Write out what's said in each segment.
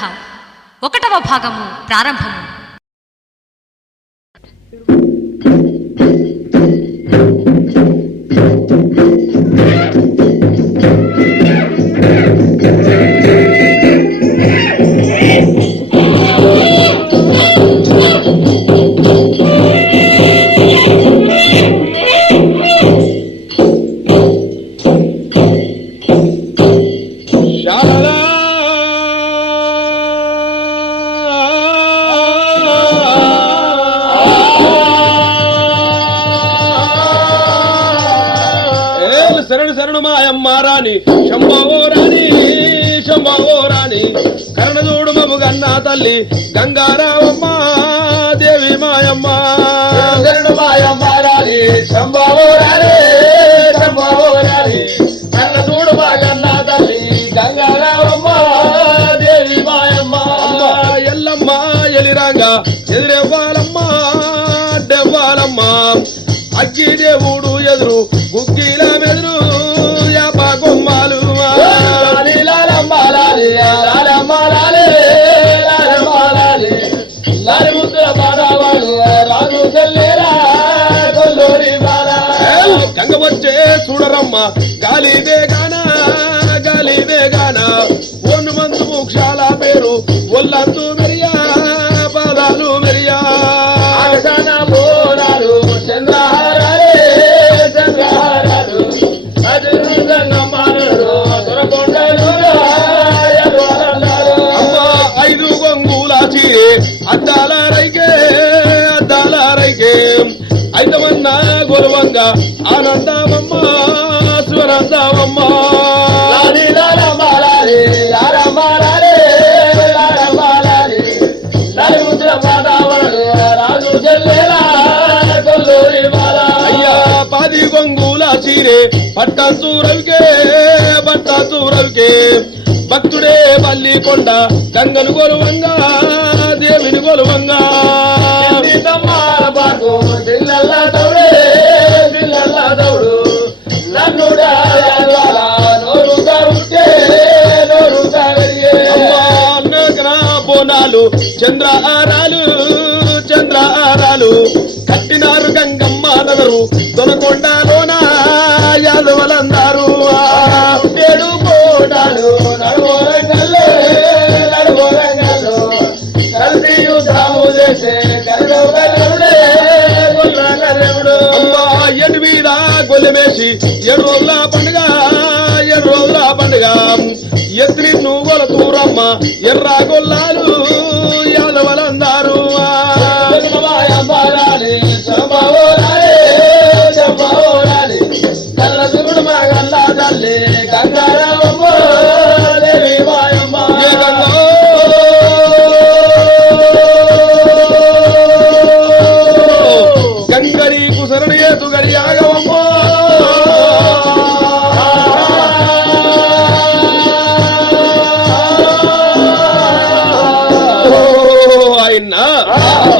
కథ 1వ భాగము ప్రారంభము. శరణు శరణు మాయమ్మ రాణి శంభవో రాణి శంభవో రాణి కరణదూడు మము గన్నా తల్లి గంగారావమ్మ దేవి మాయమ్మ శరణు మాయమ్మ రాణి శంభవో రాణి శంభవో రాణి కరణదూడు మా గన్నా తల్లి గంగారావమ్మ దేవి మాయమ్మ ఎల్లమ్మ ఎలిరాంగ ఎదురెవ్వాలమ్మ అడ్డెవ్వాలమ్మ అగ్గి దేవుడు ఎదురు గుగ్గిల మెదురు యాప కొమ్మాలు గంగ వచ్చే చూడరమ్మ గాలిదే గానా గాలిదే గానా ఒన్ను మందు మోక్షాల పేరు ఒళ్ళందు మెరియా పాదాలు మెరియా బోనాలు చంద్రహారాలే చంద్రహారాలు అమ్మ 5 గొంగుల చీరే అద్దాల రైకే అద్దాల రైకే 5 మన్న గొలవంగా ఆనందమమ్మ శివనందమమ్మ అయ్యా 10 గొంగుల చీరే పట్టంచు రవికే పట్టంచు రవికే భక్తుడే మల్లి కొండ గంగను గొలువంగా దేవిని గొలువంగా బోనాలు చంద్రహారాలు చంద్రహారాలు కట్టినారు గంగమ్మ నగరు దొనకొండలోన యాదవలందారు ఏడు బోనాలు నడువరంగల్లో నడువరంగల్లో కలిసి యుద్ధము చేసే అమ్మ 8 మీద గొల్లెమేసి 7 రోజుల పండుగ 7 రోజుల పండుగ ఎత్రి నువ్వుల తూరమ్మ ఎర్ర గొల్లాలు యాదవలందారు గంగడి కుసరణ ఏతుగడి ఆగవమ్మ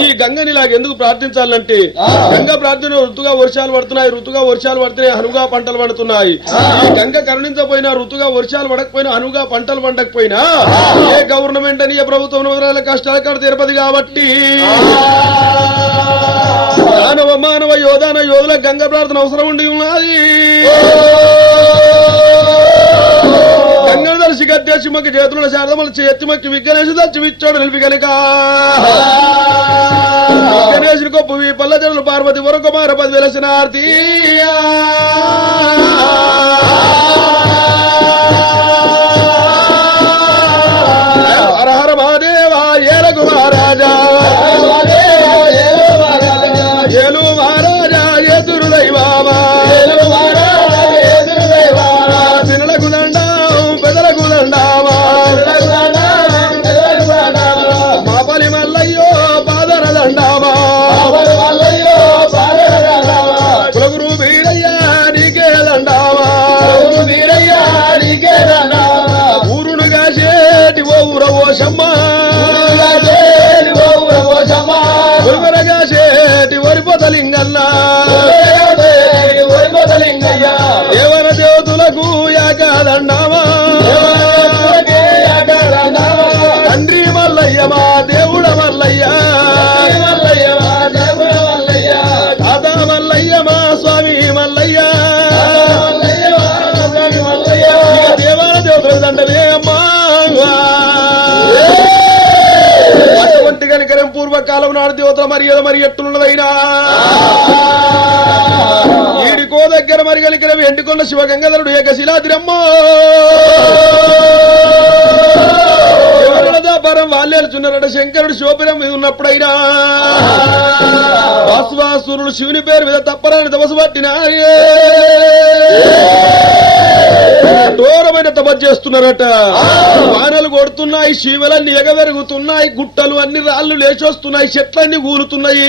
ఈ గంగని ఇలాగ ఎందుకు ప్రార్థించాలంటే గంగ ప్రార్థన ఋతుగా వర్షాలు పడుతున్నాయి ఋతుగా వర్షాలు పడుతున్నాయి హనుగా పంటలు పండుతున్నాయి ఈ గంగ కరుణించకపోయినా ఋతుగా వర్షాలు పడకపోయినా హనుగా పంటలు పండకపోయినా ఏ గవర్నమెంట్ అని ఏ ప్రభుత్వం కష్టాలు కాడ తీరపది కాబట్టి దానవ మానవ యోధాన యోధుల గంగ ప్రార్థన అవసరం ఉండి ఉన్నది గంగను దర్శి గద్దెసి మక్కి చేతుల శారదములు చేతి మక్కి విఘ్నేసి దచ్చి విచ్చోడు నిలిపి కనుక విఘ్నేశుని గొప్ప పల్ల జనులు పార్వతి వరకు మార 10,000 శనార్థి హర హర మహాదేవ ఏలకు మహారాజా ఏలు మహారాజా ఎదురు దైవామా చిన్నలకు దండం పెదలకు దండామా మా పని మల్లయ్యో పాదర దండామా కులగురు వీరయ్యా నీకే దండామా ఊరును కాసేటి ఓ ఊరవోషమ్మ గురుగరగా చేటి వరిపోతలింగన్నా దేవర దేవతలకు యాకాదండామా తండ్రి శంకరం పూర్వకాలం నాడు దేవతల మర్యాద మరి ఎట్టున్నదైనా ఈడికో దగ్గర మరి కలిగిన ఎండుకొండ శివగంగాధరుడు ఏకశిలాదిరమ్మ పరం వాళ్ళే వెళ్తున్నారట శంకరుడు శివపురం మీద ఉన్నప్పుడైనా వాసువాసురుడు శివుని పేరు మీద తప్పరాని తపస్సు పట్టిన ఘోరమైన తపస్సు చేస్తున్నారట వానలు కొడుతున్నాయి శివలన్నీ ఎగవెరుగుతున్నాయి గుట్టలు అన్ని రాళ్లు లేచొస్తున్నాయి చెట్లన్నీ కూలుతున్నాయి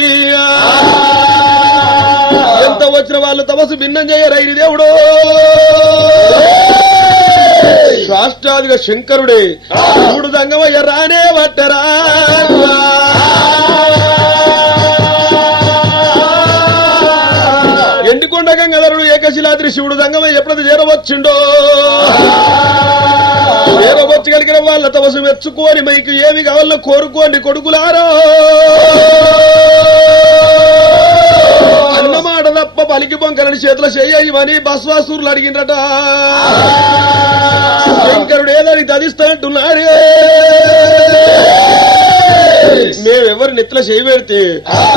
ఎంత వచ్చిన వాళ్ళు తపస్సు భిన్నం చేయరైని దేవుడు రాష్ట్రాదిగా శంకరుడే శివుడు దంగమయ్య రానే వట్టరా ఎండికొండ గంగాధరుడు ఏకశిలాద్రి శివుడు దంగమయ్య ఎప్పుడైతే చేరవచ్చిండో చేరవచ్చు కలిగిన వాళ్ళ తపస్సు మెచ్చుకోని మీకు ఏమి కావాలో కోరుకోండి కొడుకులారా అన్నమాట తప్ప పలికి పొంకరని చేతుల చెయ్యమని బస్వాసురులు అడిగినట శంకరుడు ఏదని తదిస్తాంటున్నాడు మేమెవరు నెత్తుల చేయి పెడితే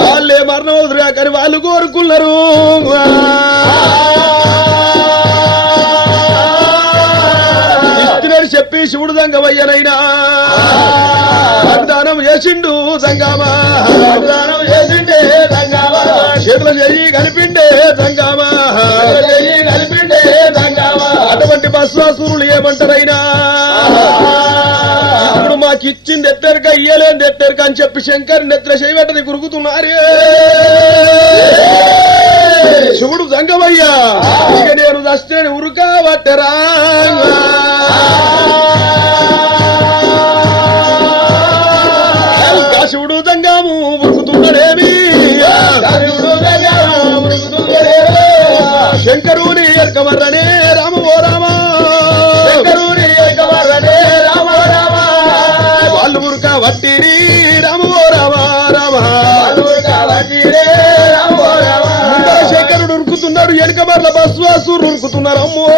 వాళ్ళే మరణం అవుతురా కానీ వాళ్ళు కోరుకున్నారు ఇస్తున్నది చెప్పి శివుడు దంగమయ్యనైనా దానం చేసిండు దంగామా దానం చేసిండే దంగామా చేతుల చెయ్యి కలిపిండే దంగామా కలిపిండే దంగామా అటువంటి బస్వాసురులు ఏమంటారైనా ఇప్పుడు మాకిచ్చింది ఎత్తెరక ఇయ్యలేని ఎత్తెరక అని చెప్పి శంకర్ నెత్తుల చేయబెట్టని గురుకుతున్నారే శివుడు దంగమయ్యా ఇక నేను దస్తేని ఉరుకా పట్టరా శివుడు దంగాము ఉరుకుతున్నాడేమి శంకరుని ఎరకమర్రనే రామ ఓ రామ శంకరుని ఎరకమర్రనే రామ రామ వాళ్ళు ఉరుక వట్టిరి రామ ఓ రామ రామ శంకరుడు ఉరుకుతున్నాడు ఎనకమర్ల బస్వాసురు ఉరుకుతున్నారు అమ్మో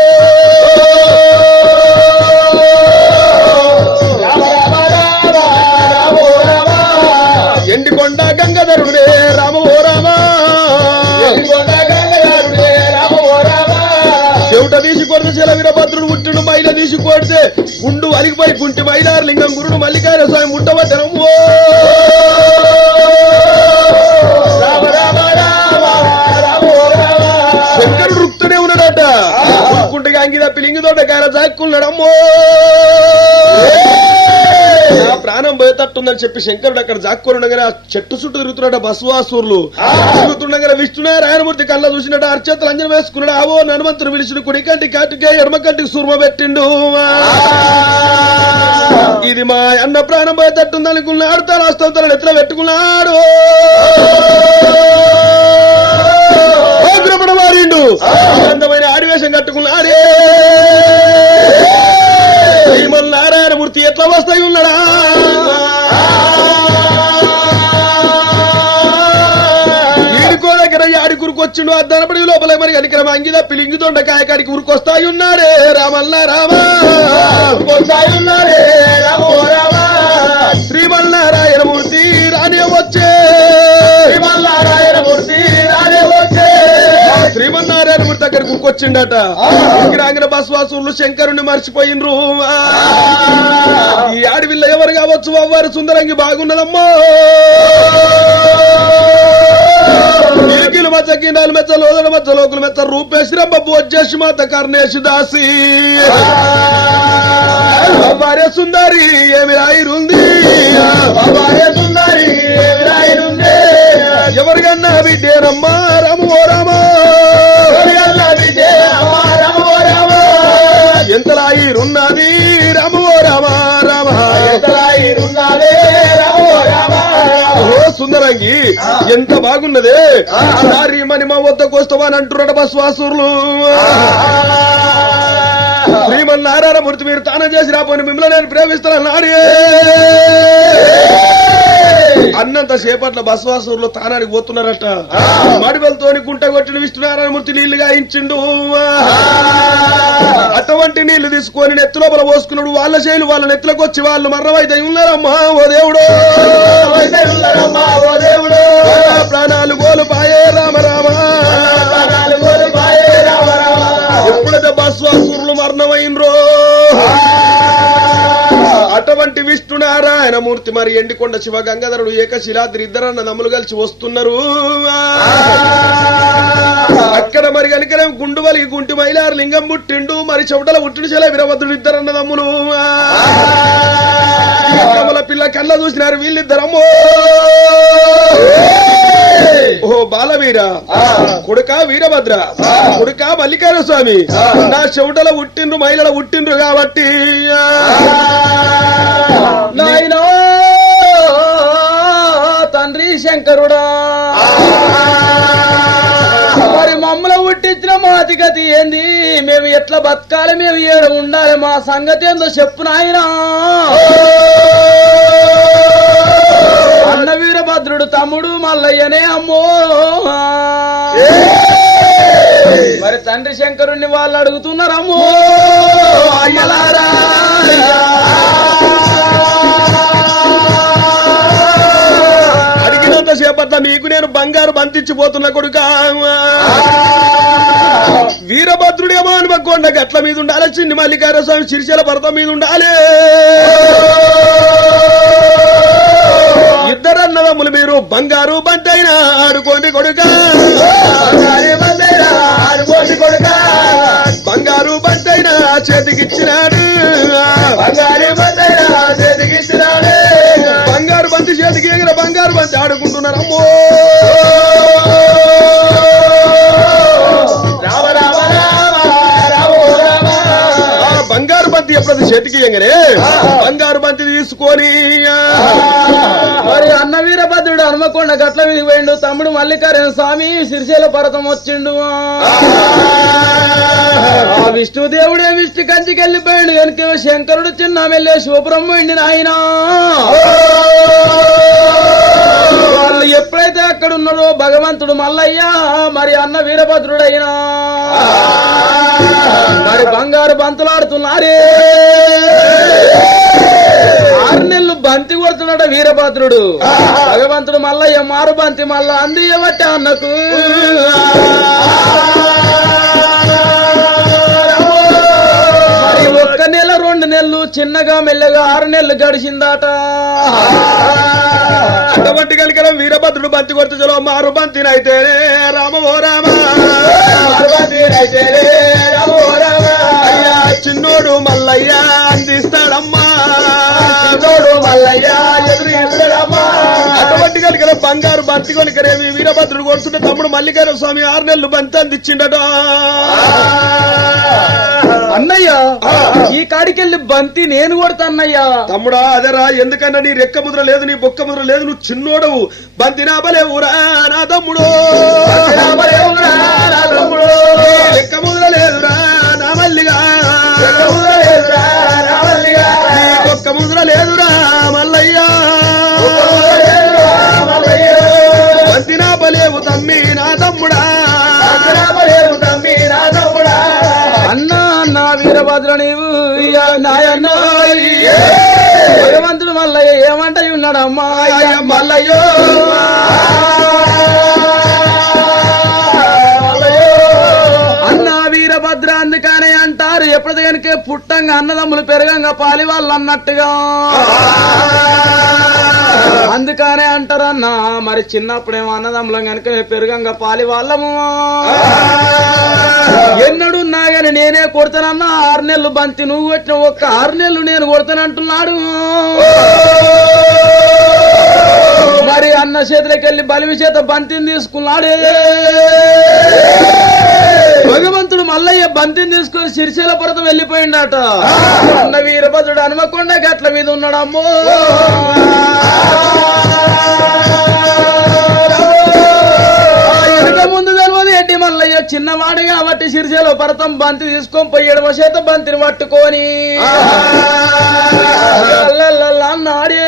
ఎండికొండ గంగాధరుడే రామ ఓ రామ చెవుట తీసి కొడితే శిల వీరభద్రుడు పుట్టిడు మైల తీసి కొడితే గుండు అలిగిపోయి పుంటి మైలారు లింగం గురుడు మల్లికార్య స్వామి ముట్టబట్టను శంకరుడు రుక్తూనే ఉన్నాడట రుక్కుంటగా అంగి తప్పి లింగితోట కార జాక్కున్నాడమ్మో ప్రాణం పోయేటట్టుందని చెప్పి శంకరుడు అక్కడ జాక్కోరుండగానే ఆ చెట్టు చుట్టూ తిరుగుతున్నాడు బస్వాసురులు తిరుగుతుండగానే విష్ణునారాయణమూర్తి కళ్ళ చూసినట్టు అర్చేతలు అంజనం వేసుకున్నాడు ఆవో హనుమంతుడు పిలిచిన కుడికంటి కాటికే ఎడమకంటికి సూర్మ పెట్టిండు ఇది మా అన్న ప్రాణం పోయేటట్టుంది అనుకున్నాడు తన అస్తంతలను ఎత్తున పెట్టుకున్నాడు మారిండు అందమైన ఆడివేషం కట్టుకున్నాడే నారాయణమూర్తి ఎట్లా వస్తాయి ఉన్నాడా ఈడుకో దగ్గర ఆడి కురుకొచ్చిండు అద్దనపడి లోపల మరి కనికర అంగిద పిలింగితోండ కాయకాడికి ఉరుకొస్తాయి ఉన్నాడే రామల్లా రామా ఉన్నాడే రామో రామా శ్రీమన్నారాయణమూర్తి రానే వచ్చే శ్రీమన్నారాయణమూర్తి రానే వచ్చే శ్రీమన్నారాయణమూర్తి దగ్గరకు ఉరుకొచ్చిండట రాంగిన బస్వాసులు శంకరుణ్ణి మర్చిపోయినరు ఈ ఆడవిల్ల ఎవరు కావచ్చు అవ్వారు సుందరంగి బాగున్నదమ్మా కిలికిలు మచ్చ కిండాలు మెచ్చ లోదల మచ్చ లోకులు మెచ్చ రూపేశ్వరమ్మ భోజ్యేష్ మాత కర్ణేశ్ దాసి అమ్మారే సుందరి ఏమి రాయిరుంది సుందరి ఏమి రాయిరుంది ఎవరికన్నా బిడ్డేనమ్మా రాము ఓ రామా ఎంత లాయిరున్నది రాము ఓ రామా రామ ఓ సుందరంగి ఎంత బాగున్నదే సారీ మని మా వద్దకు వస్తామని అంటున్నాడు బస్వాసురులు శ్రీమన్నారాయణమూర్తి మీరు తానం చేసి రాపోని మిమ్మల్ని నేను ప్రేమిస్తానన్నాడు అన్న అడిగినంత సేపట్ల బసవాసూరులో తానానికి పోతున్నారట. మడిబెలతోని గుంట కొట్టిన విష్ణునారాయణమూర్తి నీళ్లు గాయించిండు. అటువంటి నీళ్లు తీసుకొని నెత్తి లోపల పోసుకున్నాడు. వాళ్ళ శైలు వాళ్ళ నెత్తులకు వచ్చి వాళ్ళు మరణమైతే ఉన్నారమ్మా ఓ దేవుడు, ప్రాణాలు గోలుపాయే రామ రామ, ఎప్పుడైతే బసవాసూరులు మరణమైనరో అటువంటి విష్ణునారాయణమూర్తి మరి ఎండికొండ శివ గంగాధరుడు ఏకశిలాద్రి ఇద్దరన్న నమ్ములు కలిసి వస్తున్నారు. అక్కడ మరి కనుక గుండువలి గుంటి మైలారు లింగం పుట్టిండు. మరి చెవటల పుట్టిన శిల వీరభద్రుడు ఇద్దరన్న నమ్ములు. పిల్ల కళ్ళ చూసినారు వీళ్ళిద్దరమ్మో. ఓ బాలవీర కొడుక వీరభద్ర కొడుక మల్లికార్జున స్వామి, నా చెవుటల పుట్టిండ్రు మహిళల పుట్టిండ్రు కాబట్టి నాయనా తండ్రి శంకరుడా, మరి మమ్మల పుట్టించిన మాతి గతి ఏంది? మేము ఎట్లా బతకాలి? మేము ఏడ ఉండాలి? మా సంగతి ఏందో చెప్పు నాయనా. అన్న వీరభద్రుడు తమ్ముడు మల్లయ్యనే అమ్మో. మరి తండ్రి శంకరుణ్ణి వాళ్ళు అడుగుతున్నారమ్మో. అయ్యలారా అడిగినంత సేపట్ల మీకు నేను బంగారు బంతించిపోతున్నా కొడుక. వీరభద్రుడేమో అనుకోండి గట్ల మీద ఉండాలి, చిన్ని మల్లికార్జున స్వామి సిరిశల పర్వతం మీద ఉండాలి. ఇద్దరన్నదమ్ములు మీరు బంగారు బంతైనా ఆడుకోండి కొడుక, బంగారు బంతైనా చేతికిచ్చినాడు, బంగారు బంతి చేతికి ఎగిన బంగారు బంతి ఆడుకుంటున్నారు అమ్మో. బంగారు బంతి ఎప్పుడు చేతికి ఎంగనే బంగారు బంతి తీసుకొని మరి అన్న వీరభద్రుడు హనుమకొండ గట్ల విడిపోయిండు. తమ్ముడు మల్లికార్జున స్వామి సిరిశైల పర్వతం వచ్చిండు. ఆ విష్ణుదేవుడే విష్ణు కంచికి వెళ్ళిపోయాడు. వెనక శంకరుడు చిన్న మెల్లే శివబ్రహ్మణ్ణి నాయన. వాళ్ళు ఎప్పుడైతే అక్కడ ఉన్నారో భగవంతుడు మల్లయ్య మరి అన్న వీరభద్రుడైనా మరి బంగారు బంతులాడుతున్నారే. 6 నెలలు బంతి కొడుతున్నాడు వీరభద్రుడు. భగవంతుడు మల్లయ్య మారు బంతి మళ్ళా అందియబట్టే అన్నకు. మరి 1 నెల 2 నెలలు చిన్నగా మెల్లగా 6 నెలలు గడిచిందాట. అటువంటి కలిగిన వీరభద్రుడు బంతి కొడుతు చలో మారు బంతినైతేనే రామ ఓ రామ, అయ్యా చిన్నోడు మల్లయ్య అందిస్తాడమ్మా, అటువంటి కలిగిన బంగారు బంతి కొనికరేమి వీరభద్రుడు కొడుతుంటే తమ్ముడు మల్లికార్జున స్వామి 6 నెలలు బంతి అందించిండట. అన్నయ్య ఈ కాడికెళ్ళి బంతి నేను కొడతా అన్నయ్య. తమ్ముడా అదరా, ఎందుకన్నా నీ రెక్క ముద్ర లేదు, నీ బొక్క ముద్ర లేదు, నువ్వు చిన్నోడవు, బంతి నాపలేవురా నా తమ్ముడు, రెక్క ముద్ర లేదురా నా మల్లిగా, నీ బొక్క ముద్ర లేదురా మల్లయ్యా, బంతి నాపలేవు తమ్మి నా తమ్ముడా. అన్నా అన్నా వీరభద్ర నీవు నాయన్న భగవంతుడు మల్లయ్య ఏమంట ఉన్నాడమ్మా మల్లయ్యో. అన్నా వీరభద్ర అందుకనే అంటారు ఎప్పుడు కనుక పుట్టంగా అన్నదమ్ములు పెరగంగా పాలి వాళ్ళు అన్నట్టుగా. అందుకనే అంటారన్నా మరి చిన్నప్పుడేమో అన్నదమ్ములం కనుక పెరుగంగా పాలి వాళ్ళము. ఎన్నడు నాగని నేనే కొడతానన్నా 6 నెలలు బంతి నువ్వు కొట్టిన 6 నెలలు నేను కొడతానంటున్నాడు. మరి అన్న చేతులకి వెళ్ళి బలివి చేత బంతిని తీసుకున్నాడే. భగవంతుడు మల్లయ్య బంతిని తీసుకుని సిరిశైల పర్వతం వెళ్ళిపోయిందట. అన్న వీరభద్రుడు హనుమకొండ గట్ల మీద ఉన్నాడమ్మో. ముందు తెలియదు ఎడ్డి మల్లయ్య చిన్నవాడు కాబట్టి సిరిశైల పర్వతం బంతి తీసుకొని పోయి 7వ చేత బంతిని పట్టుకొని అన్నాడే.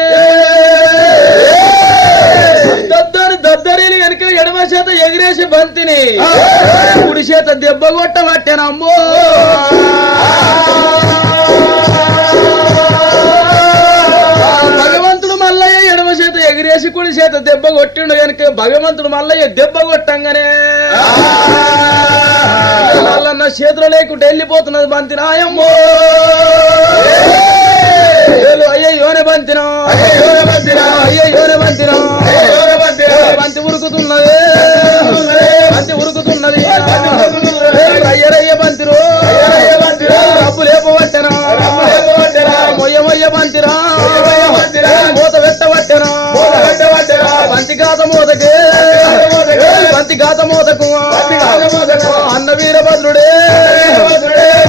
దద్దరిని కనుక ఎడమ చేత ఎగిరేసి బంతిని కుడి చేత దెబ్బ కొట్టబట్టేనమ్మో భగవంతుడు మల్లయ్య ఎడమ చేత ఎగిరేసి కుడి చేత దెబ్బ కొట్టిండు కనుక భగవంతుడు మల్లయ్య దెబ్బ కొట్టంగానే మల్లన్న చేతులు లేకుంటే వెళ్ళిపోతున్నది బంతి నాయమ్మో అయ్యోనే బంతినా అయ్యోనే బంతినా బంతి ఉరుకుతున్నది బంతి ఉరుకుతున్నది అయ్యరయ్య బంతిరు డబ్బు లేపబట్టనా మొయ్య మొయ్య బంతిరా మూత పెట్టబట్టనా బంతి గాత మూతకి బంతి గాత మూతకు అన్న వీరభద్రుడే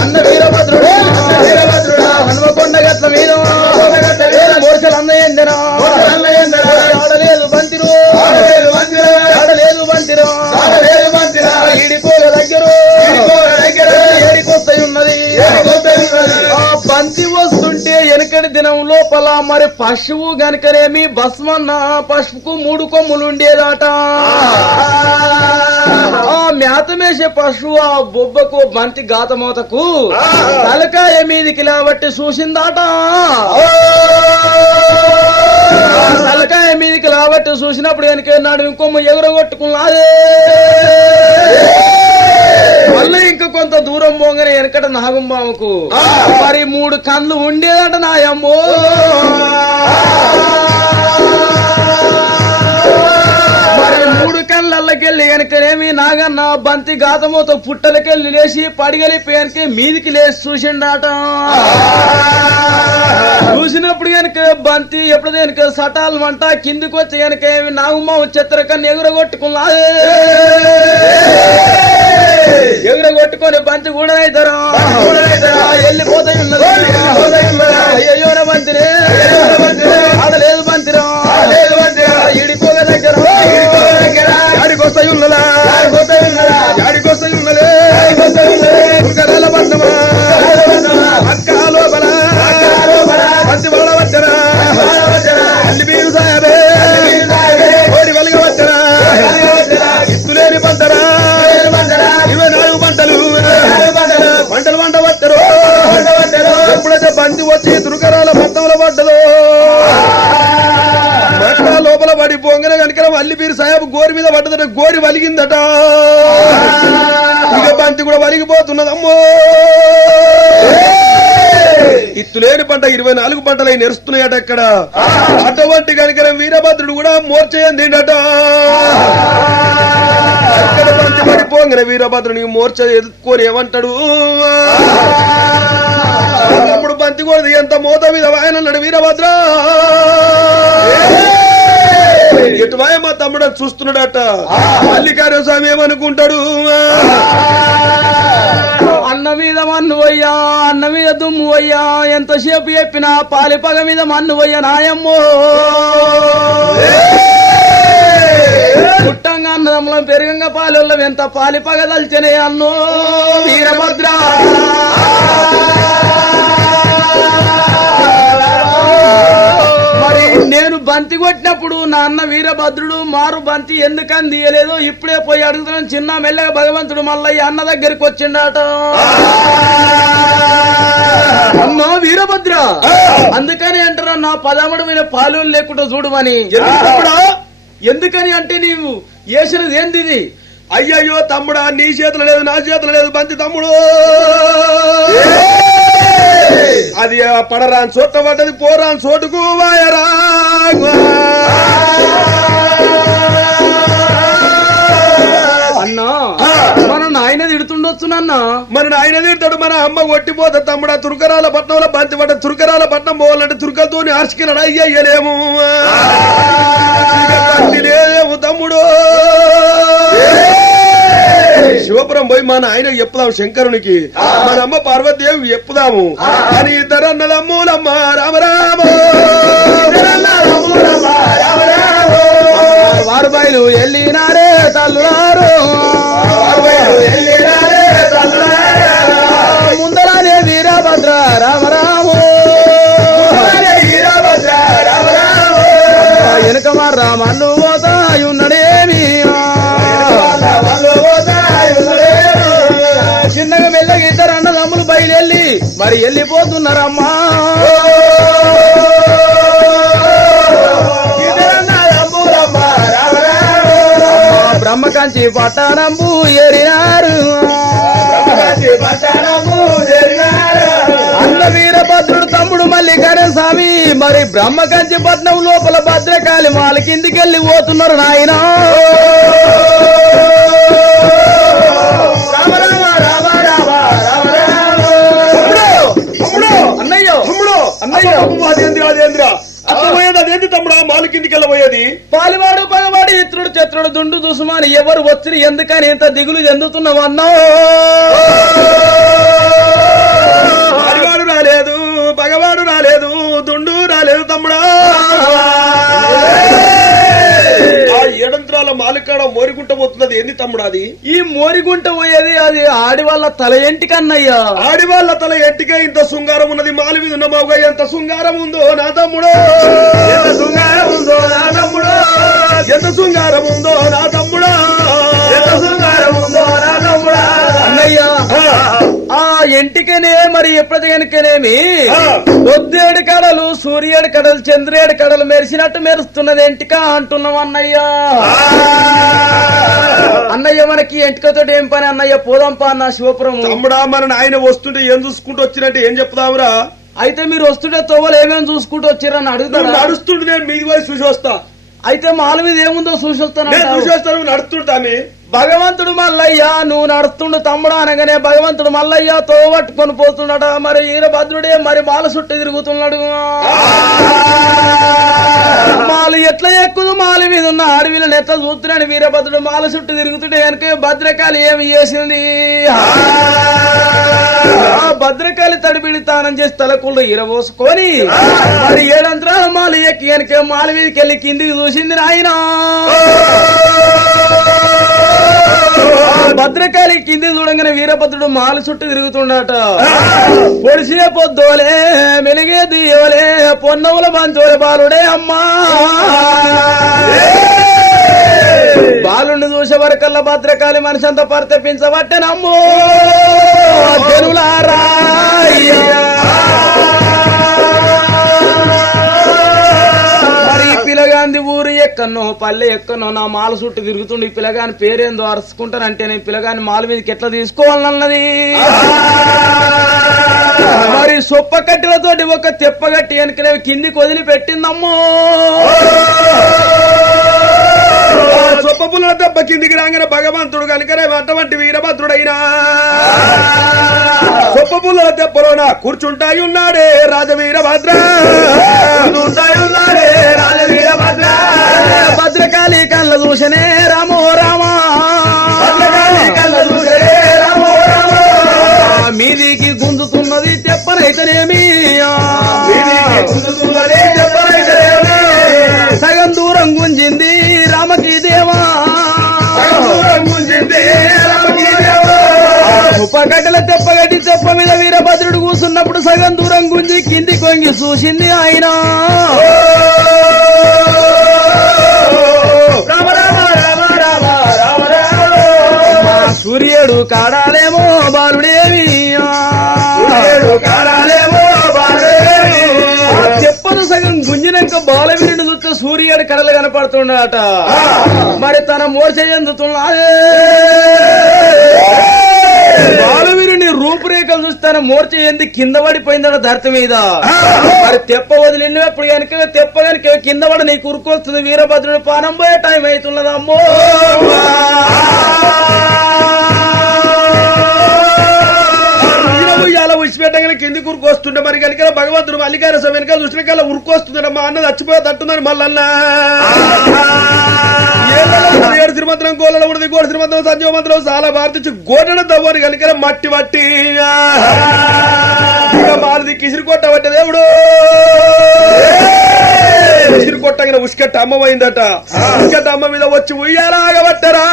అన్న వీరభద్రుడే హనుమకొండ గట్ల మీద మోర్చలు అన్నయ్యందనా ఆడలేదు బంతిరు ఆడలేదు బంతిరు ఈడిపోల దగ్గర ఏడికొస్తాయి ఉన్నది ఆ బంతి వస్తుంటే వెనకటి దినం లోపల మరి పశువు గనుకనేమి భస్మన్న పశువుకు 3 కొమ్ములు ఉండేదాట ఆ మేత మేసే పశువు ఆ బొబ్బకు బంతి గాతమోతకు తలకాయ మీదికి లేబట్టి చూసిందాట తలకాయ మీదికి లేబట్టి చూసినప్పుడు వెనకన్నాడు ఇంకొమ్మ ఎగురగొట్టుకున్నాదే మళ్ళీ ఇంకా కొంత దూరం పోగానే వెనకట నాగంబామకు మరి 3 కళ్ళు ఉండేదట నాయమ్మో మరి 3 కళ్ళకెళ్ళి వెనకనేమి నాగన్న బంతి గాతమోతో పుట్టలకెళ్ళి లేచి పడిగలిపోయానికి మీదికి లేచి చూసిండాట చూసినప్పుడు కనుక బంతి ఎప్పుడు కనుక సటాలు మంట కిందికి వచ్చి కనుక ఏమి నాగమ్మ చిత్రకన్ను ఎగురగొట్టుకున్నాదే ఎగురగొట్టుకొని బంతి కూడా అవుతారా వెళ్ళిపోతాయి ఉన్నది అయ్యోన బంతిరే ఆడలేదు బంతిరా ఈడిపోగ దగ్గర యాడికొస్తాయి ఉన్నదా యాడికొస్తాయి ఉన్నదే పట్నమా అక్క లోపల బంతి వల్ల వచ్చరా అల్లి మీరు సాయబే ఓడి వలిగ వచ్చరా ఇత్తులేని పంటరా 24 పంటలు పంటలు పంట పట్టరు ఎప్పుడైతే బంతి వచ్చి తురుకరాల పట్టంలో పడ్డదో మట్ట లోపల పడి పొంగన కనుక అల్లిపీరు సాహెబ్ గోరి మీద పడ్డదట గోరి వలిగిందట ఇక బంతి కూడా వలిగిపోతున్నదమ్మో ఇత్తులేని పంట 24 పంటలు నెరుస్తున్నాయట అక్కడ అటువంటి కనుక వీరభద్రుడు కూడా మోర్చేయందిండట అక్కడ బంతి పడిపోంగన వీరభద్రుని మోర్చ ఎదుర్కొని ఏమంటాడు అప్పుడు బంతి కూడా ఎంత మోత మీద వాయనన్నాడు వీరభద్ర ఎటువాయ మా తమ్ముడు చూస్తున్నాడట మల్లికార్య స్వామి ఏమనుకుంటాడు అన్న మీద మన్ను పోయ్యా అన్న మీద దుమ్ము పోయ్యా ఎంతసేపు చెప్పినా పాలిపగ మీద మన్ను పోయ్యా నాయమ్మో పుట్టంగా అన్నదమ్ములం పెరుగంగా పాలెళ్ళం ఎంత పాలిపగ దల్చనే అన్నో వీరభద్ర మరి నేను బంతి కొట్టినప్పుడు నా అన్న వీరభద్రుడు మారు బంతి ఎందుకని తీయలేదు ఇప్పుడే పోయి అడుగుతున్నాను చిన్న మెల్లగా భగవంతుడు మల్లయ్య అన్న దగ్గరికి వచ్చిండట అమ్మా వీరభద్ర అందుకని అంటారా నా 13 మీద పాలు లేకుండా చూడమని ఎందుకని అంటే నీవు వేసినది ఏంది ఇది అయ్యయ్యో తమ్ముడా నీ చేతులు లేదు నా చేతులు లేదు బంతి తమ్ముడు అది పడరాని చోట పడ్డది పోరాని చోటుకు వాయరా అన్నా మన నాయన తిడుతుండొచ్చు నాన్న మన నాయన తిడతాడు మన అమ్మ కొట్టిపోతా తమ్ముడా తురుకరాల పట్నంలో బంతి పడ్డ తురుకరాల పట్నం పోవాలంటే తురుకలతోని ఆర్చికినాడు అయ్యయ్యలేము లేదేమో తమ్ముడు శివపురం పోయి మన ఆయన చెప్పుదాము శంకరునికి మన అమ్మ పార్వతీదేవి చెప్పుదాము అని ఇద్దరు అన్నదమ్ములమ్మ రామరామ వారు బయలు వెళ్ళినారే తల్లులారు ముందరానే వీరభద్ర రామరాము వెనుక మా రామన్ను పోతా ఉన్నడేమి చిన్నగా మెల్లగా ఇద్దరు అన్నదమ్ములు బయలువెళ్ళి మరి వెళ్ళిపోతున్నారమ్మా బ్రహ్మకాంచి పట్టణంబు ఏరినారు అన్న వీరభద్రుడు తమ్ముడు మల్లికార్జున స్వామి మరి బ్రహ్మకంచి పట్నం లోపల భద్రకాళి మాల కిందికెళ్ళి పోతున్నారు నాయన అన్నయ్యో అదేంద్ర అదేంటి తమ్ముడు మాల కిందికి వెళ్ళబోయేది పాలివాడు పగవాడు ఇత్రుడు చత్రుడు దుండు దుసుమాని ఎవరు వచ్చి ఎందుకని ఇంత దిగులు చెందుతున్నావన్నా పాలివాడు రాలేదు పగవాడు రాలేదు దుండు రాలేదు తమ్ముడా ఆ ఏడంత్రాల మాలికాడ మోరిగుంట పోతున్నది ఏంది తమ్ముడు అది ఈ మోరిగుంట పోయేది అది ఆడి వాళ్ళ తల ఎంటికన్నయ్యా ఆడి వాళ్ళ తల ఎట్టిగా ఇంత శృంగారం ఉన్నది మాలి మీద ఉన్న బాబుగా ఎంత శృంగారం ఉందో నా తమ్ముడు ఎంత శృంగారం ఉందో నా తమ్ముడు ఎంత శృంగారం ఉందో నా తమ్ముడా ఎంత శృంగారం ఉందో నా తమ్ముడా అన్నయ్య ఆ ఎంటికనే మరి ఎప్పటికనేమి పొద్దేడు కడలు సూర్యుడి కడలు చంద్రుడి కడలు మెరిసినట్టు మెరుస్తున్నది ఎంటిక అంటున్నాం అన్నయ్య అన్నయ్య మనకి ఎంటికతో ఏం పని అన్నయ్య పోదాంపా అన్న శివపురం తమ్ముడా మన ఆయన వస్తుంటే ఏం చూసుకుంటూ వచ్చినట్టు ఏం చెప్తావురా అయితే మీరు వస్తుంటే తోవలు ఏమేమి చూసుకుంటూ వచ్చారని అడుగుతారు నడుస్తుంటే నేను మీది పోయి చూసి వస్తా అయితే మాల మీద ఏముందో చూసి వస్తాను చూసి వస్తాను నడుస్తుంటామే భగవంతుడు మల్లయ్య నువ్వు నడుస్తుండు తమ్ముడు అనగానే భగవంతుడు మల్లయ్య తోవట్టుకొని పోతున్నాడ మరి వీరభద్రుడే మరి మాల చుట్టూ తిరుగుతున్నాడు మాలు ఎట్లా ఎక్కుదు మాల మీద ఉన్న అడవిలను ఎట్లా చూస్తున్నాడు వీరభద్రుడు మాల చుట్టూ తిరుగుతుంటే వెనక భద్రకాళి ఏమి చేసింది ఆ భద్రకాళి తడిబిడి తానం చేసి తలకుళ్ళు ఇరబోసుకొని మరి ఏడంత్రాల మాల ఎక్కి వెనక మాల మీదకి వెళ్ళి కిందికి చూసింది నాయన భద్రకాళి కింది చూడంగానే వీరభద్రుడు మాల చుట్టూ తిరుగుతుండట పొడిసే పొద్దోలే మెలిగే దియోలే పొన్నవుల మంచోలే బాలుడే అమ్మా బాలుని చూసే వరకల్లా భద్రకాళి మనిషి అంతా పరితపించబట్టేనమ్మో జనులారా పిల్లగాంది ఊరు ఎక్కనో పల్లె ఎక్కనో నా మాల చుట్టూ తిరుగుతుండే ఈ పిల్లగాని పేరేందో అరుచుకుంటానంటే నేను పిల్లగాని మాల మీదకి ఎట్లా తీసుకోవాలన్నది మరి సొప్ప కట్టెలతోటి ఒక తెప్పగట్టి వెనకనే కిందికి వదిలి పెట్టిందమ్మో సొప్ప పుల్ల దెబ్బ కిందికి రాగానే భగవంతుడు కనుకనే అటువంటి వీరభద్రుడైనా సొప్ప పుల్ల దెబ్బలోన కూర్చుంటాయి ఉన్నాడే రాజవీరభద్ర భద్రకాళి కళ్ళ చూసనే రామో రామా మీదికి గుంజుతున్నది తెప్పనైతేనేమి సగం దూరం గుంజింది రామకి దేవా ఉపకట్టల తెప్పగట్టి తెప్ప మీద వీరభద్రుడు కూర్చున్నప్పుడు సగం దూరం గుంజి కింది కొంగి చూసింది ఆయన సూర్యుడు కాడాలేమో బాలుడేమి చెప్పను సగం గుంజినాక బాలవీరుడు చూస్తే సూర్యుడు కడలు కనపడుతున్నాడట మరి తన మోర్చ చెందుతున్నాడే బాలవీరుని రూపురేఖలు చూస్తాను మోర్చ ఎంది కింద పడిపోయిందట ధరతి మీద మరి తెప్ప వదిలినప్పుడు కనుక తెప్ప కనుక కింద పడి నీకు ఉరుకొస్తుంది వీరభద్రుడు పానం పోయే టైం అవుతున్నది అమ్మో ఇలా విడిచిపెట్టగానే కింది ఉరుకొస్తుండే మరి కనుక భగవంతుడు మల్లికార్జున స్వామి వెనక చూసిన కల్లా ఉరుకొస్తుందట మా అన్న చచ్చిపోతట్టున్నారు మళ్ళన్నా ఏడు శ్రీమంత్రం గోళ ఉడిది గోడ శ్రీమంత్రం సంజీవ మంత్రం చాలా భారతించి గోడను దవ్వని కనుక మట్టి మట్టి మారిది కిసిరి కొట్టబట్టే దేవుడు కిసిరి కొట్టగిన ఉష్కట్ట అమ్మమైందట ఉష్కట్ట అమ్మ మీద వచ్చి ఉయ్యాలాగబట్టరా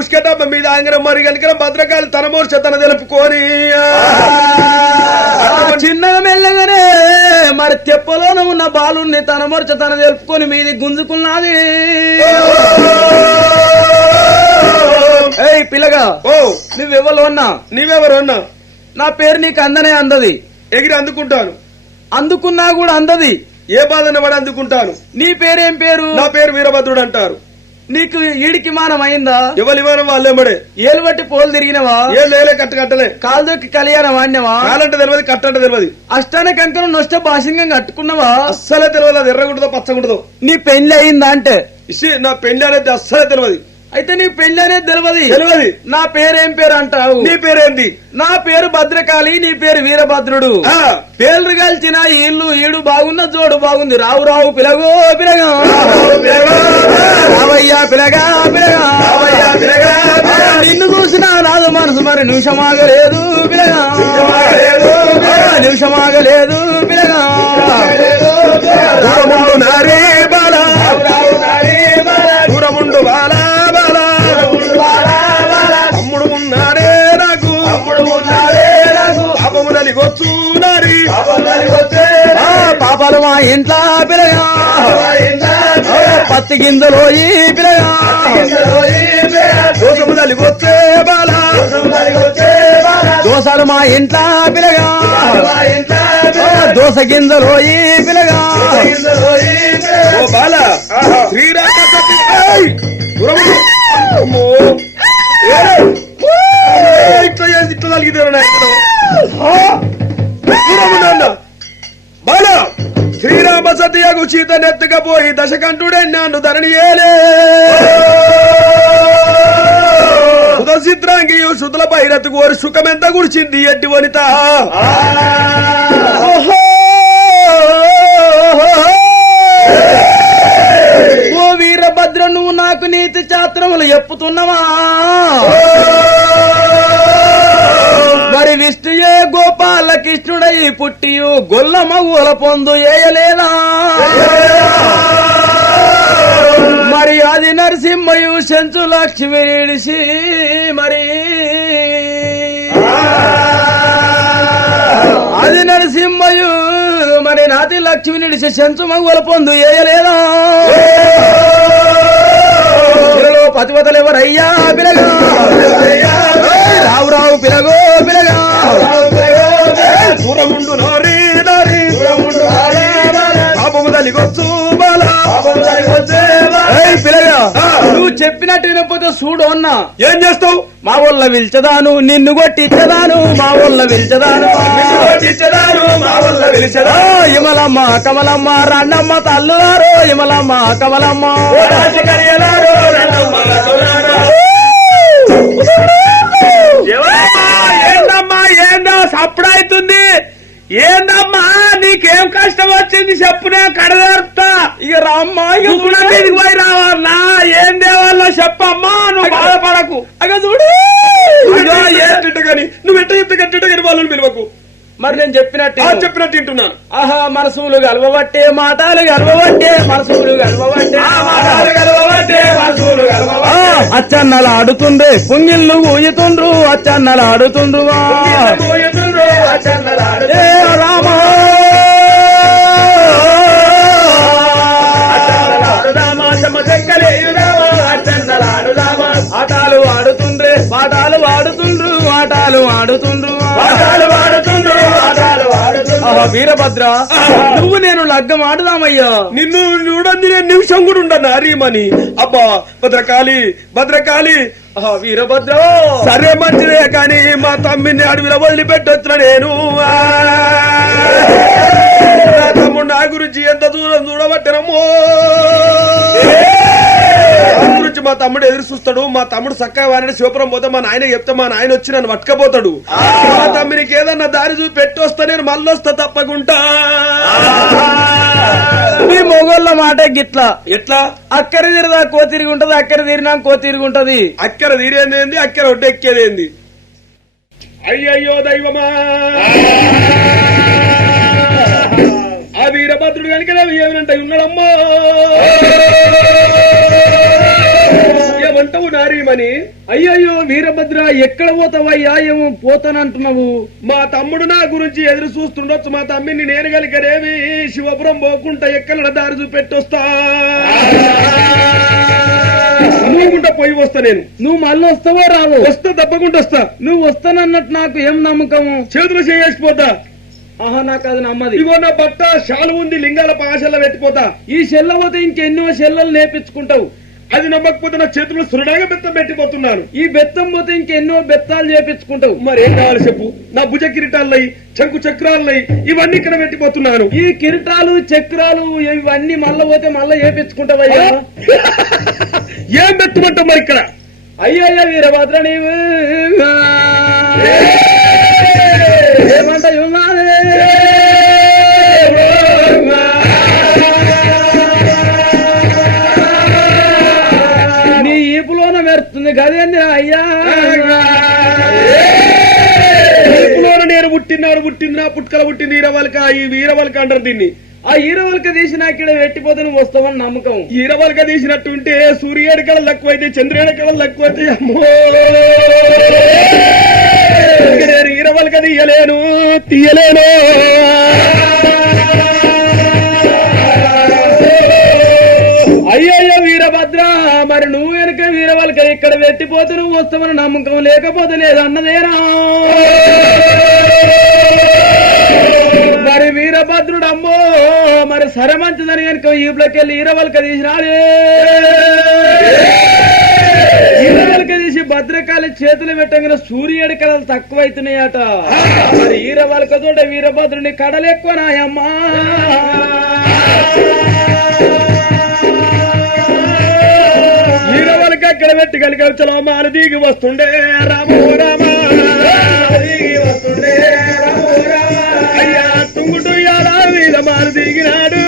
ఉష్కటమ్మ మీద ఆంగన మరి కనుక భద్రకాళి తన మోర్చ తన తెలుపుకొని చిన్నగా మెల్లగానే మరి తెప్పలోన ఉన్న బాలుని తన మొరచ తన తెలుపుకొని మీది గుంజుకున్నది. ఏయ్ పిల్లగా, ఓ నువ్వెవరు అన్నా? నీవెవరు అన్నా? నా పేరు నీకు అందనే అందది. ఎగిరి అందుకుంటాను. అందుకున్నా కూడా అందది. ఏ బాధన పడి అందుకుంటాను. నీ పేరేం పేరు? నా పేరు వీరభద్రుడు అంటారు. నీకు ఈడికి మానం అయిందా? ఎవరి విమానం వాళ్ళేమడే. ఏలు బట్టి పోలు తిరిగినవా? ఏ లేలే కట్టలే. కాలుదొక్కి కళ్యాణం వాడినవా? కాలంటే తెలియదు, కట్టంటే తెలియదు. అష్టాన కంకణం నొష్ట భాషంగా కట్టుకున్నావా? అస్సలే తెలియదు. అది ఎర్రగుంటుందో పచ్చగుంటుందో. నీ పెళ్లి అయిందా అంటే? నా పెళ్లి అనేది అస్సలే తెలియదు. అయితే నీ పెళ్లి అనేది తెలియదు. తెలియదు. నా పేరేం పేరు అంటావు? నీ పేరేంది? నా పేరు భద్రకాళి. నీ పేరు వీరభద్రుడు. పేర్లు కలిసిన ఇల్లు ఈడు బాగున్న జోడు బాగుంది. రావు రావు పిలగో పిలగా రావయ్యా పిలగా పిలగా నిన్ను చూసిన నాదు మనసు మరి నిమిషమాగలేదు పిలగా నిమిషమాగలేదు పిలగా దూరముండు నారే బాల దూరముండు బాల తమ్ముడు ఉన్నాడే నాకు పాపము నలిగొచ్చునారి పాపాలు మా ఇంట్లో పిలగా పత్తి గింజలో ఈ పిలగా దోషము నలిగొచ్చే బాల దోసాలు మా ఇంట్లో పిలగా దోస గింజలో ఈ పిలగా ఓ బాల శ్రీరామ ఇట్లా కలిగితే బాల శ్రీరామ సత్యకు సీత నెత్తకపోయి దశకంఠుడే నన్ను ధరణి ఏలే సుధసిద్రాంగి సుతుల పైరతకు ఓరి సుఖమెంత గుడిచింది ఎట్టి వనిత ఓ వీరభద్ర నువ్వు నాకు నీతి చాత్రములు చెప్పుతున్నావా? మరి విష్ణుయే గోపాల కృష్ణుడై పుట్టియు గొల్ల మగుల పొందు ఏయలేదా? మరి అది నరసింహయు శంచు లక్ష్మి ఇడిసి మరి అది నరసింహయు మరి నాతి లక్ష్మి నిడిచి శంచు మగుల పొందు ఏయలేదా? పతివతలు ఎవరయ్యా పిలగా రావు రావు పిలగో పిలగా దూరముండు నారీ నారీ పాపము తలిగొచ్చు బాల పిలగా నువ్వు చెప్పినట్టు వినకపోతే చూడు అన్నా. ఏం చేస్తావు? మా ఊళ్ళ పిలిచదాను నిన్ను కొట్టించదాను మా ఊళ్ళ పిలిచదాను ఇమలమ్మ కమలమ్మ రండమ్మ తల్లులారు ఇమలమ్మ కమలమ్మ ఏందమ్మా ఏందో సప్పుడైతుంది. ఏందమ్మా నీకేం కష్టం వచ్చింది చెప్పునే కడదరుతా. ఇక రామ్మా మీదికి పోయి రావాలన్నా ఏం దేవాలో చెప్పమ్మా. నువ్వు బాధపడకు. అగ చూడు ఏంటని నువ్వు ఎట్ట చెప్తే కట్టిట కానీ వాళ్ళని పిలవకు. మరి నేను చెప్పినట్టు చెప్పినట్టు తింటున్నాను. ఆహా మనసులు గలవబట్టే మాటలు గలవబట్టే మనసులు గలవబట్టే అచ్చన్నలు ఆడుతుండ్రే పుంగిళ్ళు ఊయుతుండ్రు అచ్చన్నలు ఆడుతుండ్రు రామా ఆటాలు ఆడుతుండ్రే పాటాలు ఆడుతుండ్రు ఆటాలు ఆడుతుండ్రు వీరభద్ర నువ్వు నేను లగ్గం ఆడుదామయ్యా. నిన్ను చూడండి నేను నిమిషం కూడా ఉండను హరిమని. అబ్బా భద్రకాళి భద్రకాళి వీరభద్ర సరే మంచిదే కానీ మా తమ్మిని అడవిలో వదిలిపెట్టొచ్చిన నేను. నా తమ్ముడు నా గురించి ఎంత దూరం చూడబట్టనమ్మో. గురించి మా తమ్ముడు ఎదురు చూస్తాడు. మా తమ్ముడు చక్కగా వారిని శివపురం పోతే మా నాయన చెప్తే మా నాయన వచ్చి నన్ను పట్టుకపోతాడు. మా తమ్మినికి ఏదన్నా దారి చూపి పెట్టొస్తా నేను మళ్ళొస్తా తప్పకుండా. నీ మొగోళ్ళ మాట గిట్లా ఎట్లా అక్కర తీరదా కో తిరిగి ఉంటది అక్కర తీరినా కో తిరిగి ఉంటది. అక్కర తీరేంది అక్కర ఒడ్డెక్కేదేంది. అయ్యయ్యో దైవమా ఆ వీరభద్రుడు కనుక ఏమనంట ఉన్నాడమ్మా. ఏమంటావు నారీ ఏమని? అయ్యయ్యో వీరభద్ర ఎక్కడ పోతావయ్యా? ఏమో పోతానంటున్నావు. మా తమ్ముడు నా గురించి ఎదురు చూస్తుండొచ్చు. మా తమ్మిని నేను కలిగరేమి శివపురం పోకుండా ఎక్కడ దారి చూపెట్టొస్తా. అనుకుంటా పోయి వస్తా. నేను నువ్వు మళ్ళీ వస్తావో రావు? వస్తా, తప్పకుండా వస్తా. నువ్వు వస్తానన్నట్టు నాకు ఏం నమ్మకము? చేతులు చేసిపోతా. ఆహా, నాకు అది నమ్మది. ఇగో నా బట్ట శాలు ఉంది, లింగాల పాషల్లో పెట్టిపోతా. ఈ చెల్ల పోతే ఇంకెన్నో చెల్లలు నేర్పించుకుంటావు. అది నమ్మకపోతే నా చేతులు సురడాగా బెత్తం పెట్టిపోతున్నాను. ఈ బెత్తం పోతే ఇంకెన్నో బెత్తాలు చేపించుకుంటావు. మరేం కావాలి చెప్పు? నా భుజ కిరీటాలున్నాయి, చంకు చక్రాలున్నాయి, ఇవన్నీ ఇక్కడ పెట్టిపోతున్నాను. ఈ కిరీటాలు చక్రాలు ఇవన్నీ మళ్ళా పోతే మళ్ళా చేపించుకుంటావయ్యా. ఏం పెట్టమంటావు మరి ఇక్కడ? అయ్యయ్యా వీరభద్ర నీవు ఏమంటావు? నీ ఈపులోన మెరుస్తుంది కదేంది అయ్యా? ఈపులోన నేను పుట్టింది, నా పుట్టుకల పుట్టింది ఈరవల్క. ఈ వీరవల్క అంటారు దీన్ని. ఆ ఈరవల్క తీసి నాకు ఇక్కడ పెట్టిపోతే నువ్వు వస్తావని నమ్మకం. ఈరవల్క తీసినట్టుంటే సూర్యుడి కళలు తక్కువైతే, చంద్రుడి కళలు తక్కువైతే. అమ్మో, నేను ఈరవల్క తీయలేను. అయ్యయ్యో వీరభద్ర, మరి నువ్వు వెనక వీరవల్క ఇక్కడ పెట్టిపోతే నువ్వు వస్తావని నమ్మకం లేకపోతే లేదు అన్నదేనా? మరి వీరభద్రుడు అమ్మో మరి సరే మంచిదని కనుక ఈపులకెళ్ళి ఈరవల్క తీసినాడే. ఈరవల్క తీసి భద్రకాళి చేతులు పెట్టగానే సూర్యుడి కళలు తక్కువైతున్నాయట. మరి ఈరవల్క తోట వీరభద్రుని కడలు ఎక్కువ నాయమ్మా. ఈరవల్క అక్కడ పెట్టి కలిగల మాలు దిగి వస్తుండే. రామో రామ దిగి వస్తుండే. అయ్యా తుంగుటు యాలా మీద మాలు దిగినాడు.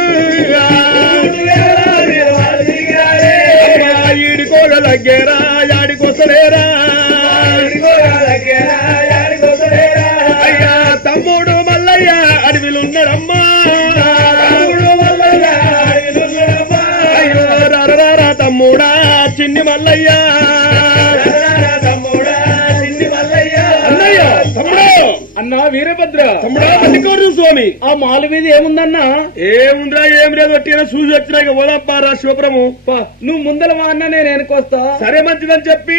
ఈడి కోడ లగ్గేరా యాడికొసలేరా. అయ్యా తమ్ముడు మల్లయ్య అడవిలున్నాడమ్మా. అయ్యో రారా తమ్ముడా చిన్ని మల్లయ్య. అన్నయ్య తమ్ముడు. అన్నా వీరభద్ర. తమ్ముడా మల్లికార్జున స్వామి. ఆ మాల మీద ఏముందన్నా? ఏముందిరా ఏం లేదు, వచ్చిన చూసి వచ్చినాక ఓదప్పారా శివపురము. నువ్వు ముందల మా అన్న నేను వెనకొస్తా. సరే మంచిదని చెప్పి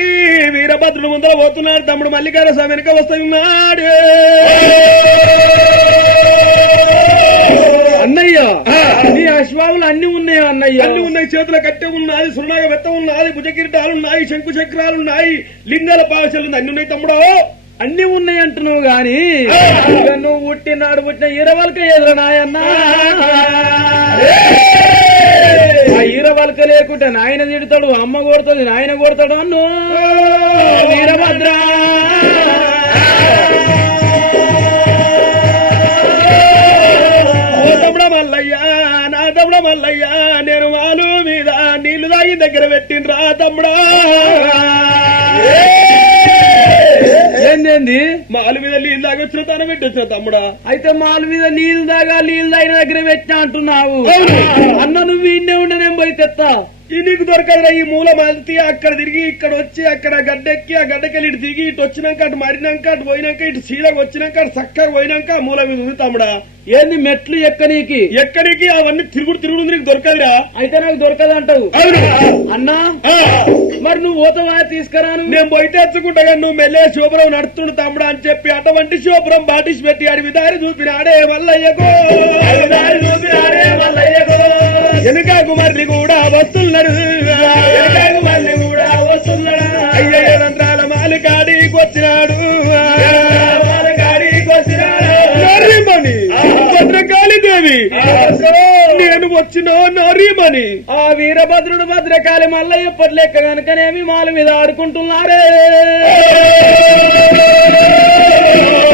వీరభద్రుడు ముందర పోతున్నాడు. తమ్ముడు మల్లికార్జున స్వామి వెనక వస్తున్నాడు. అన్నయ్య నీ అశ్వాములు అన్ని ఉన్నాయా అన్నయ్య? అన్ని ఉన్నాయి. చేతుల కట్టె ఉన్నది, సున్నాగ బెత్త ఉన్నది, భుజ కిరీటాలున్నాయి, శంకు చక్రాలున్నాయి, లింగాల పాశలు అన్ని ఉన్నాయి. తమ్ముడు అన్ని ఉన్నాయి అంటున్నావు గాని నువ్వు పుట్టిన ఈరవల్క ఎదురు నాయన్నా. ఆ ఈరవల్క లేకుంటే నాయన తిడతాడు, అమ్మ కొడుతుంది, నాయన కొడతాడు అన్ను వీరభద్ర. తమ్ముడ మల్లయ్య, నా తమ్ముడ మల్లయ్య, నేను వాలు మీద నీళ్లు తాగి దగ్గర పెట్టిండ్రా తమ్ముడా. ఏంది మాలు మీద నీళ్ళు తాగి వచ్చిన తన పెట్టి వచ్చిన తమ్ముడా. అయితే మాల మీద నీళ్ళు తాగిన దగ్గర పెట్టినా అంటున్నావు. అన్న నువ్వు ఇన్నే ఉండే నేను పోయి తెస్తా. ఈ నీకు దొరకదురా. ఈ మూల మల్తి అక్కడ తిరిగి ఇక్కడ వచ్చి అక్కడ గడ్డెక్కి ఆ గడ్డకెళ్ళి ఇటు దిగి ఇటు వచ్చినాక అటు మరినాక అటు పోయినాక ఇటు సీదగా వచ్చినాక అటు చక్కగా పోయినాక ఆ మూల మీద ఉంది తమ్ముడా. ఏంది మెట్లు ఎక్కడికి అవన్నీ తిరుగుడు నీకు దొరకదురా. అయితే నాకు దొరకదు అంటావు. అన్నా మరి నువ్వు పోతావా? తీసుకురాను. నేను పోయి తెచ్చుకుంటా కానీ నువ్వు మెల్లే శివపురం నడుతుండు తమ్ముడా అని చెప్పి అటువంటి శివపురం బాటిసి పెట్టి అడివి దారి చూపినాడే మల్లయ్యకో. వెనుకాకు మళ్ళీ కూడా వస్తున్నాడు. అయ్యయ్య రంధ్రాల మాలికాడికి వచ్చినాడు. భద్రకాళిదేవి నేను వచ్చిన నరీమని. ఆ వీరభద్రుడు భద్రకాళి మల్లయ్య పట్లెక్క కనుకనేమి మాల మీద ఆడుకుంటున్నారే.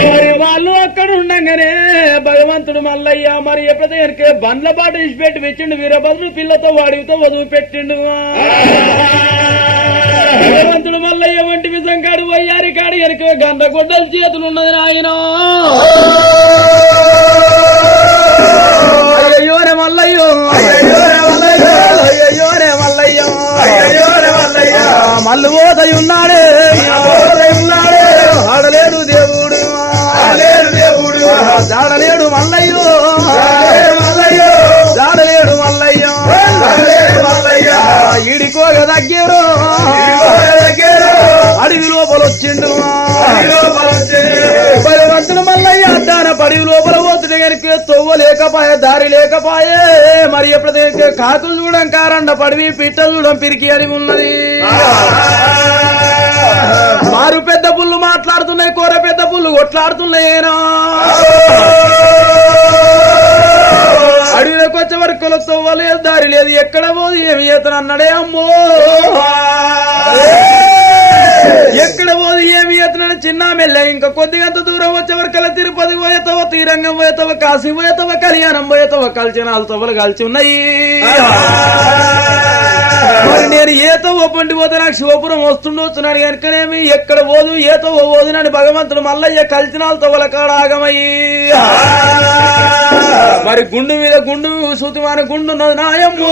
మరి వాళ్ళు అక్కడ ఉండగానే భగవంతుడు మల్లయ్య మరి ఎప్పుడైతే బండ్ల పాట ఇచ్చిపెట్టి పెట్టిండు. వీరభద్రుడు పిల్లతో వాడితో వధువు పెట్టిండు. భగవంతుడు మల్లయ్య వంటి విధం కాడు వయ్యారి కాడు ఎనక గంధగొడ్డలు చేతులున్నది నాయన. అయ్యో రే మల్లయ్యో, అయ్యో రే మల్లయ్యో, మల్లు పోతయున్న ఇడిపోగా దగ్గర అడవి లోపల వచ్చిండు భగవంతుడు మల్లయ్య అడ్డాన పడివి లోపల పోతుండే కనుక తొవ్వ లేకపాయే దారి లేకపాయే మరి ఎప్పుడైతే కాకులు చూడం కారండ పడివి పిట్టలు చూడం పిరికి అని ఉన్నది మారు పెద్ద పుల్లు మాట్లాడుతున్నాయి కూర పెద్ద పుల్లు కొట్లాడుతున్నాయేనా అడవిలోకి వచ్చే వరకు తొవ్వలేదు దారి లేదు ఎక్కడ పోదు ఏమి చేతను అన్నాడే అమ్మో ఎక్కడ పోదు ఏమి చేతనని చిన్న మెల్ల ఇంకా కొద్దిగంత దూరం వచ్చే వరకు తిరుపతి పోయేతవ తీరంగం పోయేతవ కాశీ పోయేతవ కళ్యాణం పోయేతవ కలిచినాలు తవ్వలు కలిసి ఉన్నాయి మరి నేను ఏతో పండి పోతే నాకు శివపురం వస్తుండొచ్చున్నాడు కనుకనేమి ఎక్కడ పోదు ఏతో పోదునని భగవంతుడు మల్లయ్య కలిసినాలు తవ్వల కాడ ఆగమయ్యి మరి గుండు మీద గుండు సూతిమాన గుండున్నది నాయమ్మో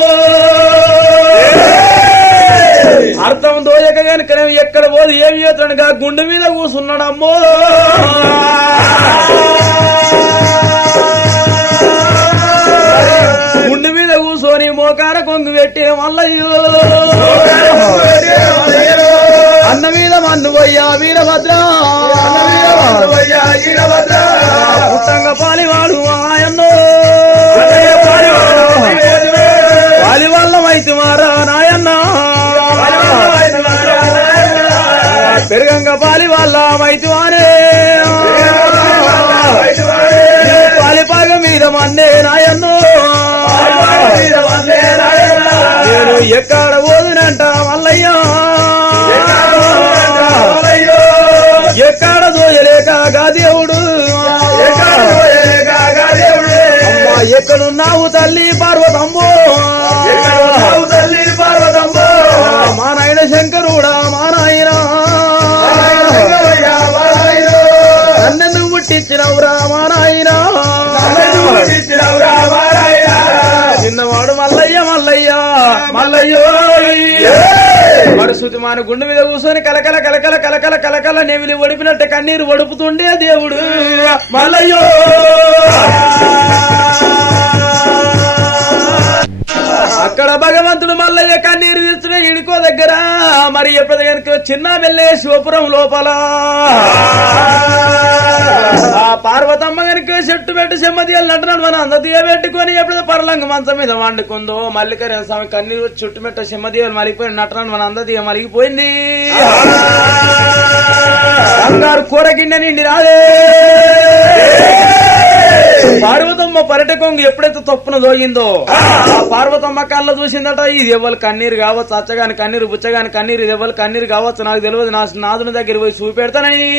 అర్థం దోయక గనుక ఎక్కడ పోదు ఏమి చేస్తున్నాడుగా గుండు మీద కూసున్నాడమ్మో గుండు మీద కూసోని మోకార కొంగు పెట్టి మల్లయ్యో అన్న మీద మన్ను పోయ్యా వీరభద్ర పుట్టంగా పాలివాడు ఆయన్నో పాలి వల్ల మైతి మారా నాయన్న పెరగంగా పాలి వాళ్ళ మైతి వారే పాలిపాగ మీద మన్నే నాయన్నో నేను ఎక్కడ పోదునంట మల్లయ్యా ఎక్కడ దోయలేక దేవుడు ఎక్కడున్నావు తల్లి పార్వతమ్మో మా నాయన శంకరుడా మా నాయన నన్ను పుట్టించినవురా మా నాయన చిన్నవాడు మల్లయ్య మల్లయ్య మల్లయ్యో మరుసూతి మాన గుండె మీద కూర్చొని కలకల కలకల కలకల కలకల నెమిలి ఒడిపినట్టు కన్నీరు ఒడుపుతుండే దేవుడు మల్లయ్యో అక్కడ భగవంతుడు మల్లయ్య కన్నీరు తీస్తున్న ఇడుకో దగ్గర మరి ఎప్పటికీ చిన్న మెల్లే శివపురం లోపల ఆ పార్వతమ్మ గనుక చెట్టు పెట్టి సెమ్మది అంటున్నాడు మన అంత తీయబెట్టుకొని ఎప్పుడు పరలంగ మంచం మీద వండుకుందో మల్లికర్ణ స్వామి కన్నీరు చుట్టు పెట్ట సెమ్మది మలిగిపోయి నటనాడు మన అంత తీయ మలిగిపోయింది బంగారు కూర గిన్నె నిండి రాదే పార్వతమ్మ పర్యటకంగా ఎప్పుడైతే తప్పున దోగిందో ఆ పార్వతమ్మ కళ్ళ చూసిందట ఇది ఎవరు కన్నీరు కావచ్చు అచ్చగాని కన్నీరు బుచ్చగాని కన్నీరు ఇది ఎవరు కన్నీరు కావచ్చు నాకు తెలియదు నా నాదుని దగ్గర పోయి చూపెడతానని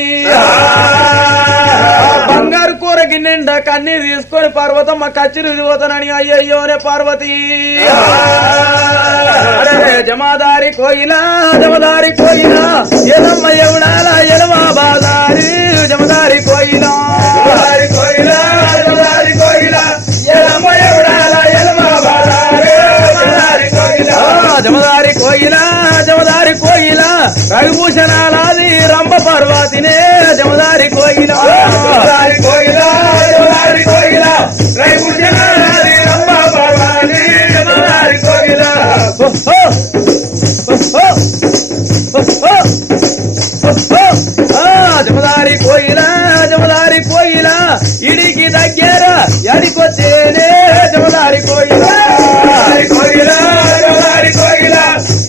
బంగారు కూర గిన్నెండా కన్నీరు తీసుకొని పార్వతమ్మ కచ్చిరు ఇది పోతానని అయ్యయ్యోనే పార్వతి జమాదారి కోయిలా జమదారి కోయిలా ఎలమ్మ ఎవడాల ఎలమా బాదారి జమదారి కోయిలా కోయిలా జమదారి కోయిలా ఎలమ్మ ఎవడాల ఎలమా బాదారి జమదారి కోయిలా జమదారి కోయిలా రఘుభూషణాలాది రంభ పార్వతినే జమదారి కోయిలా జమదారి కోయిలా జమదారి కోయిలా రఘుభూషణాలాది రంభ పార్వతి జమదారి కోయిలా జమదారి కోయిలా జమదారి కోయిలా ఇడికి దగ్గర ఎడికొచ్చేనే జమదారి కోయిలా కోయిలా జమదారి కోయిలా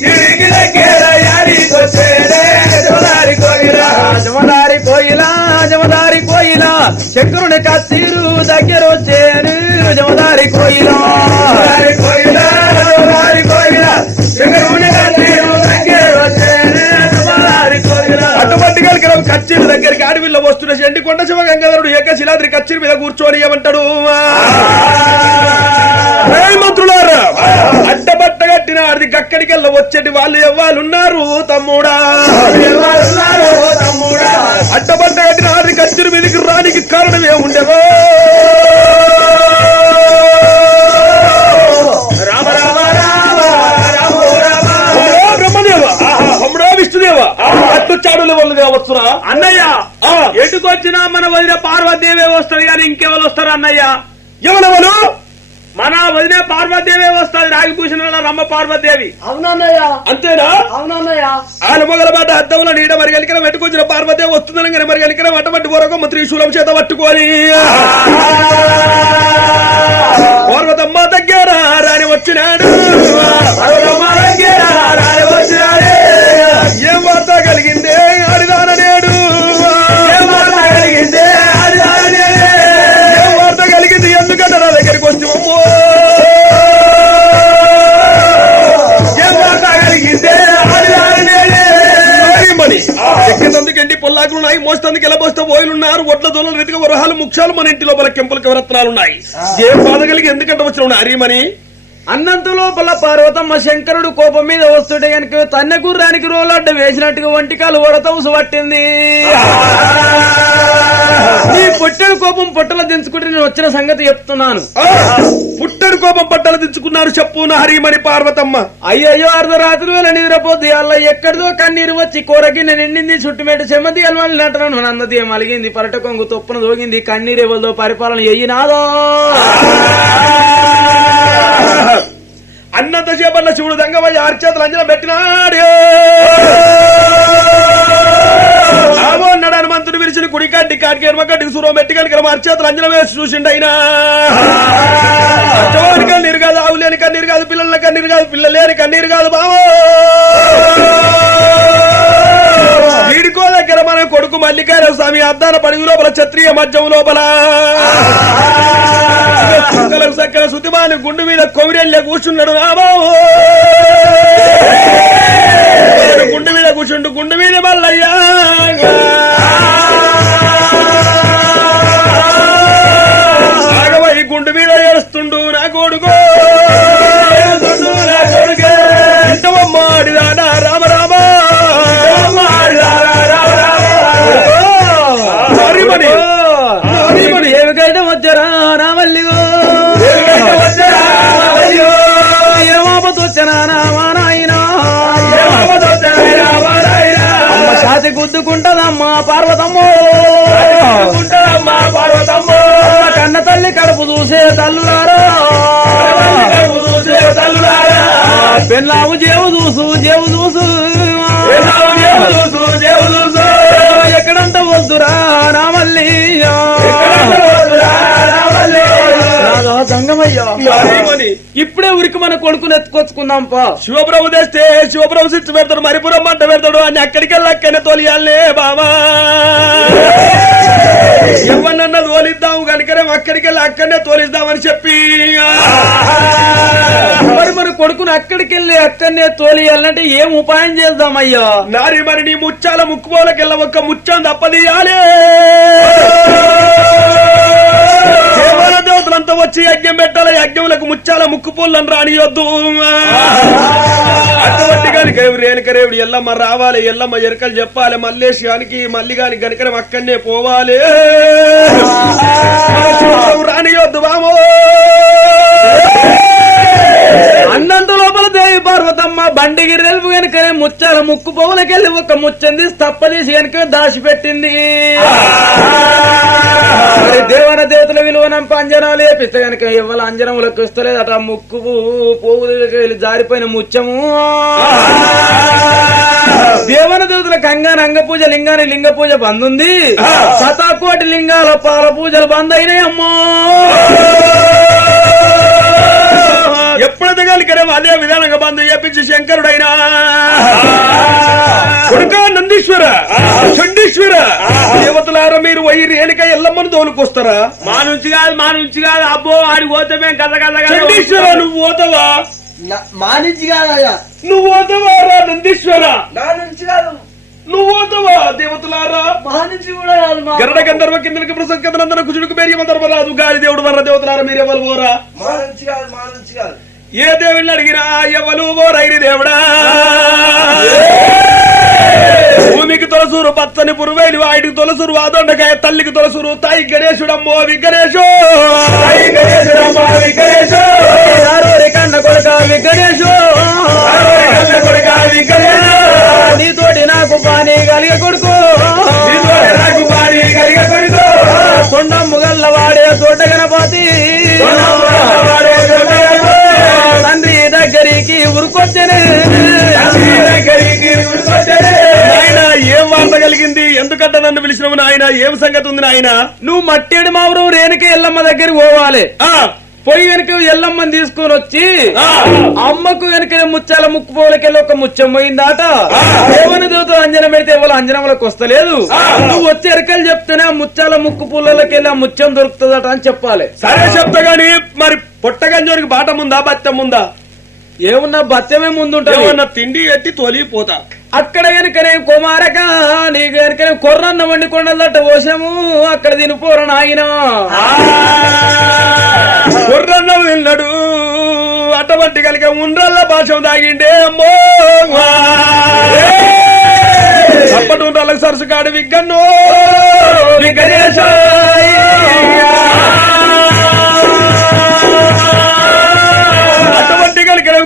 ఇడికి దగ్గర ఎడికొచ్చేనే జమదారి కోయిలా జమదారి కోయిలా జమదారి కోయిలా శంకరుని కచ్చీరు దగ్గర వచ్చేను జమదారి కోయిలా కోయిలా జమదారి కోయిలా శంకరుని కచ్చీరు దగ్గర వచ్చేను జమదారి కోయిలా అటువంటి కలిగిన కచ్చీరు దగ్గరికి అడవిలో వస్తున్న ఎండి కొండ శివ గంగాధరుడు ఏకశిలాద్రి కచ్చీరు మీద కూర్చొని ఏమంటాడు మంత్రులారా అడ్డబట్ట కట్టిన అది అక్కడికెళ్ళ వచ్చేటి వాళ్ళు ఎవ్వాలున్నారు తమ్ముడా అడ్డబట్ట కట్టిన అది కచ్చీరు మీదకి రానికి కారణం ఏముండేవో రామ రామ రామ రామ రామ బ్రహ్మదేవ అమ్ముడా విష్ణుదేవ అట్లొచ్చాడులే వాళ్ళు కావచ్చురా అన్నయ్య ఎటుకొచ్చినా మన వదిన పార్వతీదేవే వస్తుంది కానీ ఇంకెవరు వస్తారు అన్నయ్య ఎవరెవరు మన వదిలే పార్వతీదేవి వస్తుంది నాగభూషణ రమ్మ పార్వతీదేవి. అవునన్నయ్య, అంతేనా? అవునన్నయ్య. ఆలుమగల మాట అద్దంలో నీడ మరిగలికిన పెట్టుకొచ్చిన పార్వతీదేవి వస్తుందని మరిగలికిన వట్టబట్టి వరకు త్రిశూలం చేత పట్టుకొని పార్వతమ్మ దగ్గర రాని వచ్చినాడు. ఏం వార్త కలిగిందే ఆడిదాన నేడు, ఏం వార్త కలిగింది ఎందుకంటే నా దగ్గరికి వస్తే ఏం వార్త కలిగిందే ఆడిదాన నేడే ఎక్కేందుకండి పొల్లాకులున్నాయి, మోస్తందుకు ఎలా పోస్తే బోయిలున్నారు, ఒడ్ల దొల రీతిగా వరహాలు ముఖ్యాలు మన ఇంటి లోపల కెంపుల కవరత్నాలున్నాయి. ఏ బాధ కలిగి ఎందుకంటే వచ్చిన హరిమని అన్నంత లోపల పార్వతమ్మ శంకరుడు కోపం మీద వస్తుంటే కనుక తన్న గుర్రానికి రోలడ్డ వేసినట్టుగా వంటికాలు వడతవుసు పట్టింది. ఈ పుట్టెడు కోపం పొట్టలు దించుకుంటే నేను వచ్చిన సంగతి చెప్తున్నాను. పుట్టడు కోపం పట్టలు దించుకున్నారు చెప్పు నా హరిమని పార్వతమ్మ. అయ్యయ్యో అర్ధరాత్రి వేళ నిద్రపోద్ది అల్ల ఎక్కడిదో కన్నీరు వచ్చి కూరగిన్నె నిండింది, చుట్టుమేట చెమ్మది అలవాళ్ళు నటనను అన్నది మలిగింది, పరట కొంగు తొప్పున దోగింది, కన్నీరు ఎవరిదో పరిపాలన ఎయ్యినాదో. అన్నంత చేపట్ల చూడు దంగమయ్య అర్చేతలు అంజన పెట్టినాడు. అన్నాడు హనుమంతుడు విరిచిన కుడి కడ్డి కాడికి ఎనమకడ్డికి సురో మెట్టి కనుక అర్చేతలు అంజన వేసి చూసిండు. అయినా కన్నీరు కాదు, ఆవు లేని కన్నీరు కాదు, పిల్లల కన్నీరు కాదు, పిల్లలు లేని కన్నీరు కాదు బావో. వీడికో దగ్గర మన కొడుకు మల్లికార్జున స్వామి అద్దాన పడుగు లోపల క్షత్రియ మధ్యం లోపల సక్కల సుతిమాని గుండు మీద కొవిరెళ్ళే కూర్చున్నాడు. గుండు మీద కూర్చుండు, గుండు మీద మల్లయ్యా ఆగవై గుండు మీద ఏడుస్తుండు నా కొడుకు, ఇంటవమ్మాడిదానా రామ రామ ఏమికైతే వచ్చారా నా మల్లిగో, ఏమాపతి వచ్చానా నామా నాయనా, అమ్మ ఛాతి గుద్దుకుంటదమ్మా పార్వతమ్మో, కన్న తల్లి కడుపు చూసే తల్లులారా, పెళ్ళాము జేవు చూసు జేవు చూసు ఎక్కడంత వద్దురా నా మల్లి సంగమయ్యా. ఇప్పుడే ఉరికి మన కొడుకుని ఎత్తుకొచ్చుకుందాం పా. శివప్రభు తెస్తే శివప్రభు శిక్ష పెడతాడు, మరిపురం మంట పెడతాడు అని అక్కడికి వెళ్ళి అక్కనే తోలియాలే బాబా. ఎవరినన్నా తోలిద్దాం కనుకనే అక్కడికి వెళ్ళి అక్కడనే తోలిద్దామని చెప్పి మరి మన కొడుకుని అక్కడికి వెళ్ళి అక్కడనే తోలియాలంటే ఏం ఉపాయం చేద్దామయ్యా? నారి మరి నీ ముచ్చాల ముక్కుపోలకెళ్ళ ఒక్క ముచ్చం తప్పదీయాలే. దేవతలంతా వచ్చి యజ్ఞం పెట్టాలి, యజ్ఞములకు ముచ్చాల ముక్కు పూలను రానియొద్దు. అటువంటి గాని రేణుకరేవుడు ఎల్లమ్మ రావాలి, ఎల్లమ్మ ఎరకలు చెప్పాలి, మల్లేష్ గానికి మల్లి గాని గనకరం అక్కడనే పోవాలి, రానియొద్దు బామో. అన్నంత లోపల దేవి పార్వతమ్మ బండికి రెల్పు కనుకనే ముచ్చాల ముక్కు పోవులకెళ్ళి ఒక ముచ్చం తీసి తప్పదీసి కనుక దాచిపెట్టింది. దేవన దేవతల విలువనంప అంజనాలు వేపిస్తే కనుక ఇవాళ అంజనములకు వస్తలేదు అట, ముక్కు పోవులకి జారిపోయిన ముచ్చము. దేవన దేవతల కంగాన అంగ పూజ లింగాని లింగ పూజ బంద్ ఉంది, శతాకోటి లింగాల పాల పూజలు బంద్ అయినాయమ్మా. ఎప్పుడైతే కలికరేమో అదే విధానంగా బంధు చేపించి శంకరుడైనా కొడుకా నందీశ్వర చండీశ్వర దేవతలారా మీరు వై రేణుక ఎల్లమ్మను తోలుకొస్తారా? మా నుంచి కాదు అబ్బో ఆడి పోతే మేము కథ చండీశ్వర నువ్వు పోతావా? మా నుంచి కాదయ్యా. నువ్వు పోతావారా నందీశ్వర? నా నుంచి కాదు. నువ్వు పోతావా? దేవతలారా మా నుంచి కూడా కాదు. గరుడ గంధర్వ కిందకి ప్రసంగనందన కుజుడికి మేరియమ ధర్మరాజు గాలి దేవుడు వర్ర దేవతలారా మీరు ఎవరు పోరా? మా నుంచి కాదు. ఏ దేవుళ్ళని అడిగినా ఎవరు పోరైరి దేవుడా. భూమికి తొలసూరు పచ్చని పురువేలు, ఆయటికి తొలసూరు వాదొండకాయ, తల్లికి తొలసూరు తాయి గణేశుడమ్మో విఘ్నేశో, కన్న కొడుక విఘ్నేశో, నీతోటి నాకు పాని కలిగ కొడుకు, సొండమ్ము గల్లవాడే తోట గణపతి, ఎందుకంటే నన్ను పిలిచినవు నాయన? ఏం సంగతి ఉంది నాయన? నువ్వు మట్టేడు మావరం రేణుక ఎల్లమ్మ దగ్గరికి పోవాలి. పోయి వెనక ఎల్లమ్మని తీసుకొని వచ్చి అమ్మకు వెనక ముచ్చాల ముక్కు పోలకెళ్ళి ఒక ముచ్చం పోయిందాట. ఏమని దూత అంజనం పెడితే ఎవరు అంజనంలోకి వస్తలేదు. నువ్వు వచ్చి ఎరకలు చెప్తేనే ఆ ముచ్చాల ముక్కు పుల్లలకెళ్ళి ఆ ముచ్చం దొరుకుతుందట అని చెప్పాలి. సరే చెప్తా గాని మరి పొట్టగంజోనికి బాట ముందా బత్తెం ముందా? ఏమున్నా బత్యమే ముందుంటా తిండి ఎట్టి తొలిగిపోతా. అక్కడ కనుకనే కుమారక నీకు కనుకనే కొర్రన్న వండి కొండలట పోసాము అక్కడ తినిపోరు నాయన. కొర్రన్న తిన్నాడు అటువంటి కనుక ఉండ్రల్ల భాష తాగిండే అమ్మో. అప్పటి ఉండ్రాలకు సరసు కాడు విగ్గన్నో విగ్గనేశ.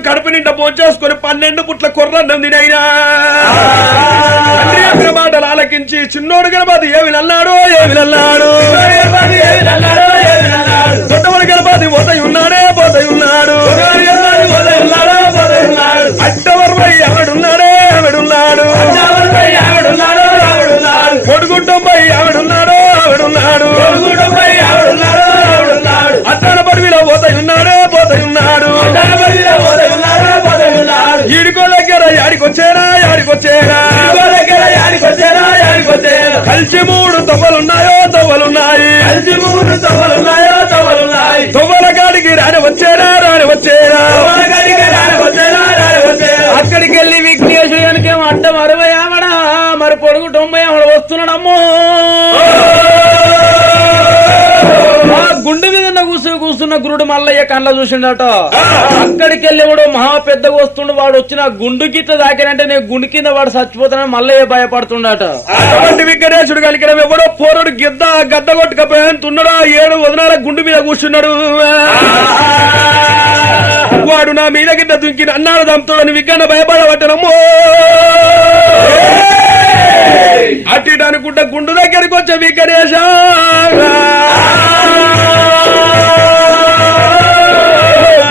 కడుపు నిండా పోంచేసుకుని 12 పుట్ల కొర్రన్నం తినైనా మాటలు ఆలకించి చిన్నోడు గణపతి ఏమి నల్లాడు ఏమి నల్లాడు దొడ్డవాడు గణపతి పోతై ఉన్నాడే పోతై ఉన్నాడు. అట్టవర్మై ఆవిడున్నాడే ఆవిడున్నాడు. పొడుగుంటంపై ఆవిడున్నాడు ఆవిడున్నాడు. అత్తన పడివిలో పోతై ఉన్నాడే పోతై ఉన్నాడు. ఈడికో దగ్గర యాడికొచ్చేరా యాడికొచ్చేరా కలిసి 3 తవ్వలున్నాయో తవ్వలున్నాయి. తవ్వల గాడికి రాని వచ్చేరా రాని వచ్చేరా. అక్కడికి వెళ్ళి విఘ్నేశ్వరు కనుకేమో అడ్డం 60 ఆవడా మరి పొడుగు 90 ఆవడ వస్తున్నాడమ్మో. గుండె మీద కూర్చున్న గురుడు మల్లయ్య కళ్ళ చూసిండట. అక్కడికి వెళ్ళి వాడు మహా పెద్దగా వస్తుండు. వాడు వచ్చిన గుండు గిట్ట దాకినంటే నేను గుండు కింద వాడు చచ్చిపోతానని మల్లయ్య భయపడుతుండట. అటువంటి విఘ్నేశుడు కలిగిన ఎవడో పోరుడు గద్ద కొట్టుకపోతున్నాడు. 7 వదనాల గుండు మీద కూర్చున్నాడు. వాడు నా మీద గిట్ట దుంకి అన్నాడు దంపుతాడని విఘ్న భయపడబట్టనమ్మో. అటు అనుకుంటా గుండు దగ్గరికి వచ్చే విఘ్నేశ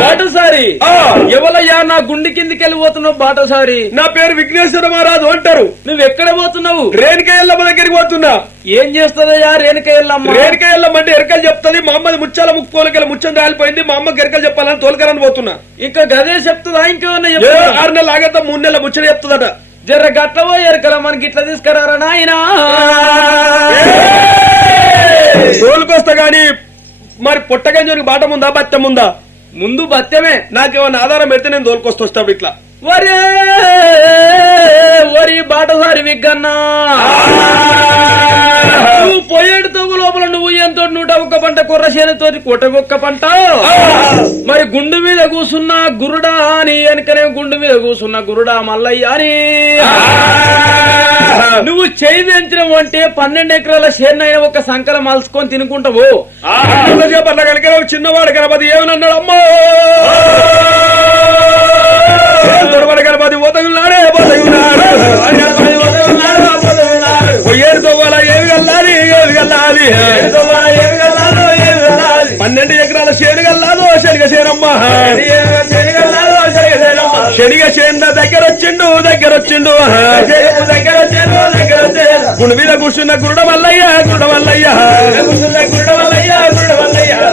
బాటసారి ఎవలయ్యా నా గుండె కిందికి వెళ్ళిపోతున్నావు? బాటసారి నా పేరు విఘ్నేశ్వర మహారాజు అంటారు. నువ్వు ఎక్కడ పోతున్నావు? రేణుక ఎల్లమ్మ దగ్గరికి పోతున్నా. ఏం చేస్తుందయ్యా రేణుక ఎల్లమ్మ? రేణుక ఎల్లమ్మ అంటే ఎరకలు చెప్తుంది. మా అమ్మది ముచ్చాల ముక్కోలకెళ్ళి ముచ్చం రాలిపోయింది. మా అమ్మకి ఎరకలు చెప్పాలని తోలకలని పోతున్నా. ఇంకా గదే చెప్తుందా? ఇంకేమన్నా 6 నెలలు ఆగత 3 నెలల ముచ్చట చెప్తుందట. జర గట్లవో ఎరకల మనకి ఇట్లా తీసుకురారా నాయనా. తోలుకొస్తా గాని మరి పొట్టగంజోనికి బాట ముందా బత్తెం ముందా? ముందు బత్తెమే. నాకేమన్నా ఆధారం పెడితే నేను తోలుకొస్తాడు ఇట్లా. వరి బాటసారి విగ్గన్నా నువ్వు పోయేడు తవ్వు లోపల నువ్వు ఎంతో 101 పంట కుర్రశేనతో కొట్టగొక్క పంట. మరి గుండు మీద కూసున్నా గురుడా అని వెనకనే గుండు మీద కూసున్నా గురుడా మల్లయ్య అని నువ్వు చేయి పెంచడం అంటే 12 ఎకరాల చేరినైనా ఒక సంకల మలుసుకొని తినుకుంటావు. చిన్నవాడు గణపతి ఏమన్నాడు అమ్మో. గణపతి పోతగున్నాడే పోతగున్నాడు. ఏడు తవ్వాల ఏమి కల్లాలి ఏమి కల్లాలి. 12 ఎకరాల చేను కల్లాదో శనిగ చేనమ్మా. శనిగ చేను దగ్గర వచ్చిండు గుండు మీద కూర్చున్న గురుడ మల్లయ్య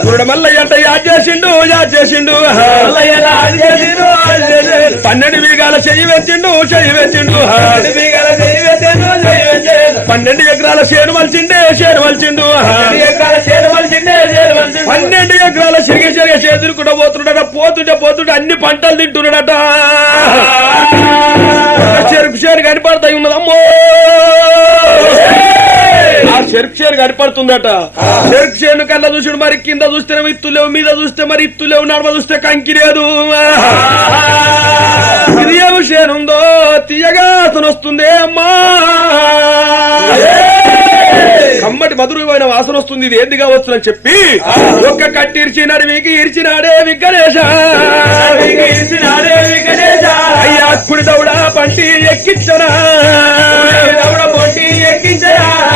గురుడ మల్లయ్య అంటే యాద్ చేసిండు 12 బీగాల చెయ్యి వెచ్చిండు 12 ఎకరాల చేను మలిచిండు 12 ఎకరాల చెరిగే చేతురుకుంటా పోతున్నాడట. పోతుంటే అన్ని పంటలు తింటున్నాడట. చెరుకు చేను కనిపడతాయి ఉన్నదమ్మో. ఆ చెరుకు చేను కనిపడుతుందట. చెరుకు చేను కన్నా చూసాడు మరి కింద చూస్తేనే ఇత్తులేవు, మీద చూస్తే మరి ఇత్తులేవు, నడమ చూస్తే కంకి లేదు. ఇది ఏమి చేనుందో తీయగా అతను వస్తుంది అమ్మా. కమ్మటి మధురమైన వాసన వస్తుంది. ఇది ఏంది కావచ్చునని చెప్పి ఒక్క కట్టి ఇరిచినాడు మీకు ఇరిచినాడే విఘ్నేశ. అయ్యా కుడి దౌడ పంటి ఎక్కించరా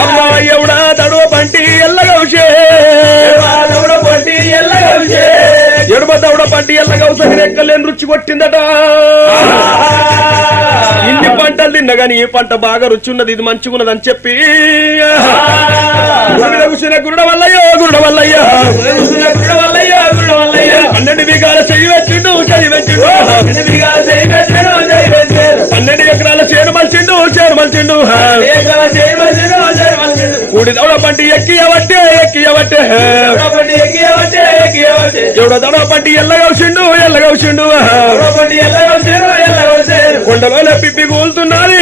అమ్మా. ఎవడా దడవ పంటి ఎల్లగౌషే ఎడమ దౌడ పంటి ఎల్లగౌసని ఎక్కలేని రుచి కొట్టిందట. ఇన్ని పంట గింజలు తిన్నా గాని ఈ పంట బాగా రుచి ఉన్నది, ఇది మంచిగున్నది అని చెప్పి గురుడ వల్లయ్యో 12 బిగాల చెయ్యి పెట్టిండు, చెయ్యి పెట్టిండు 12 ఎకరాల చేను మలిచిండు కూడి దౌడ పంటి ఎక్కియవట్టే ఎవడో దౌడ పంటి ఎల్లగౌసిండు కొండలో పిప్పి కూలుతున్నది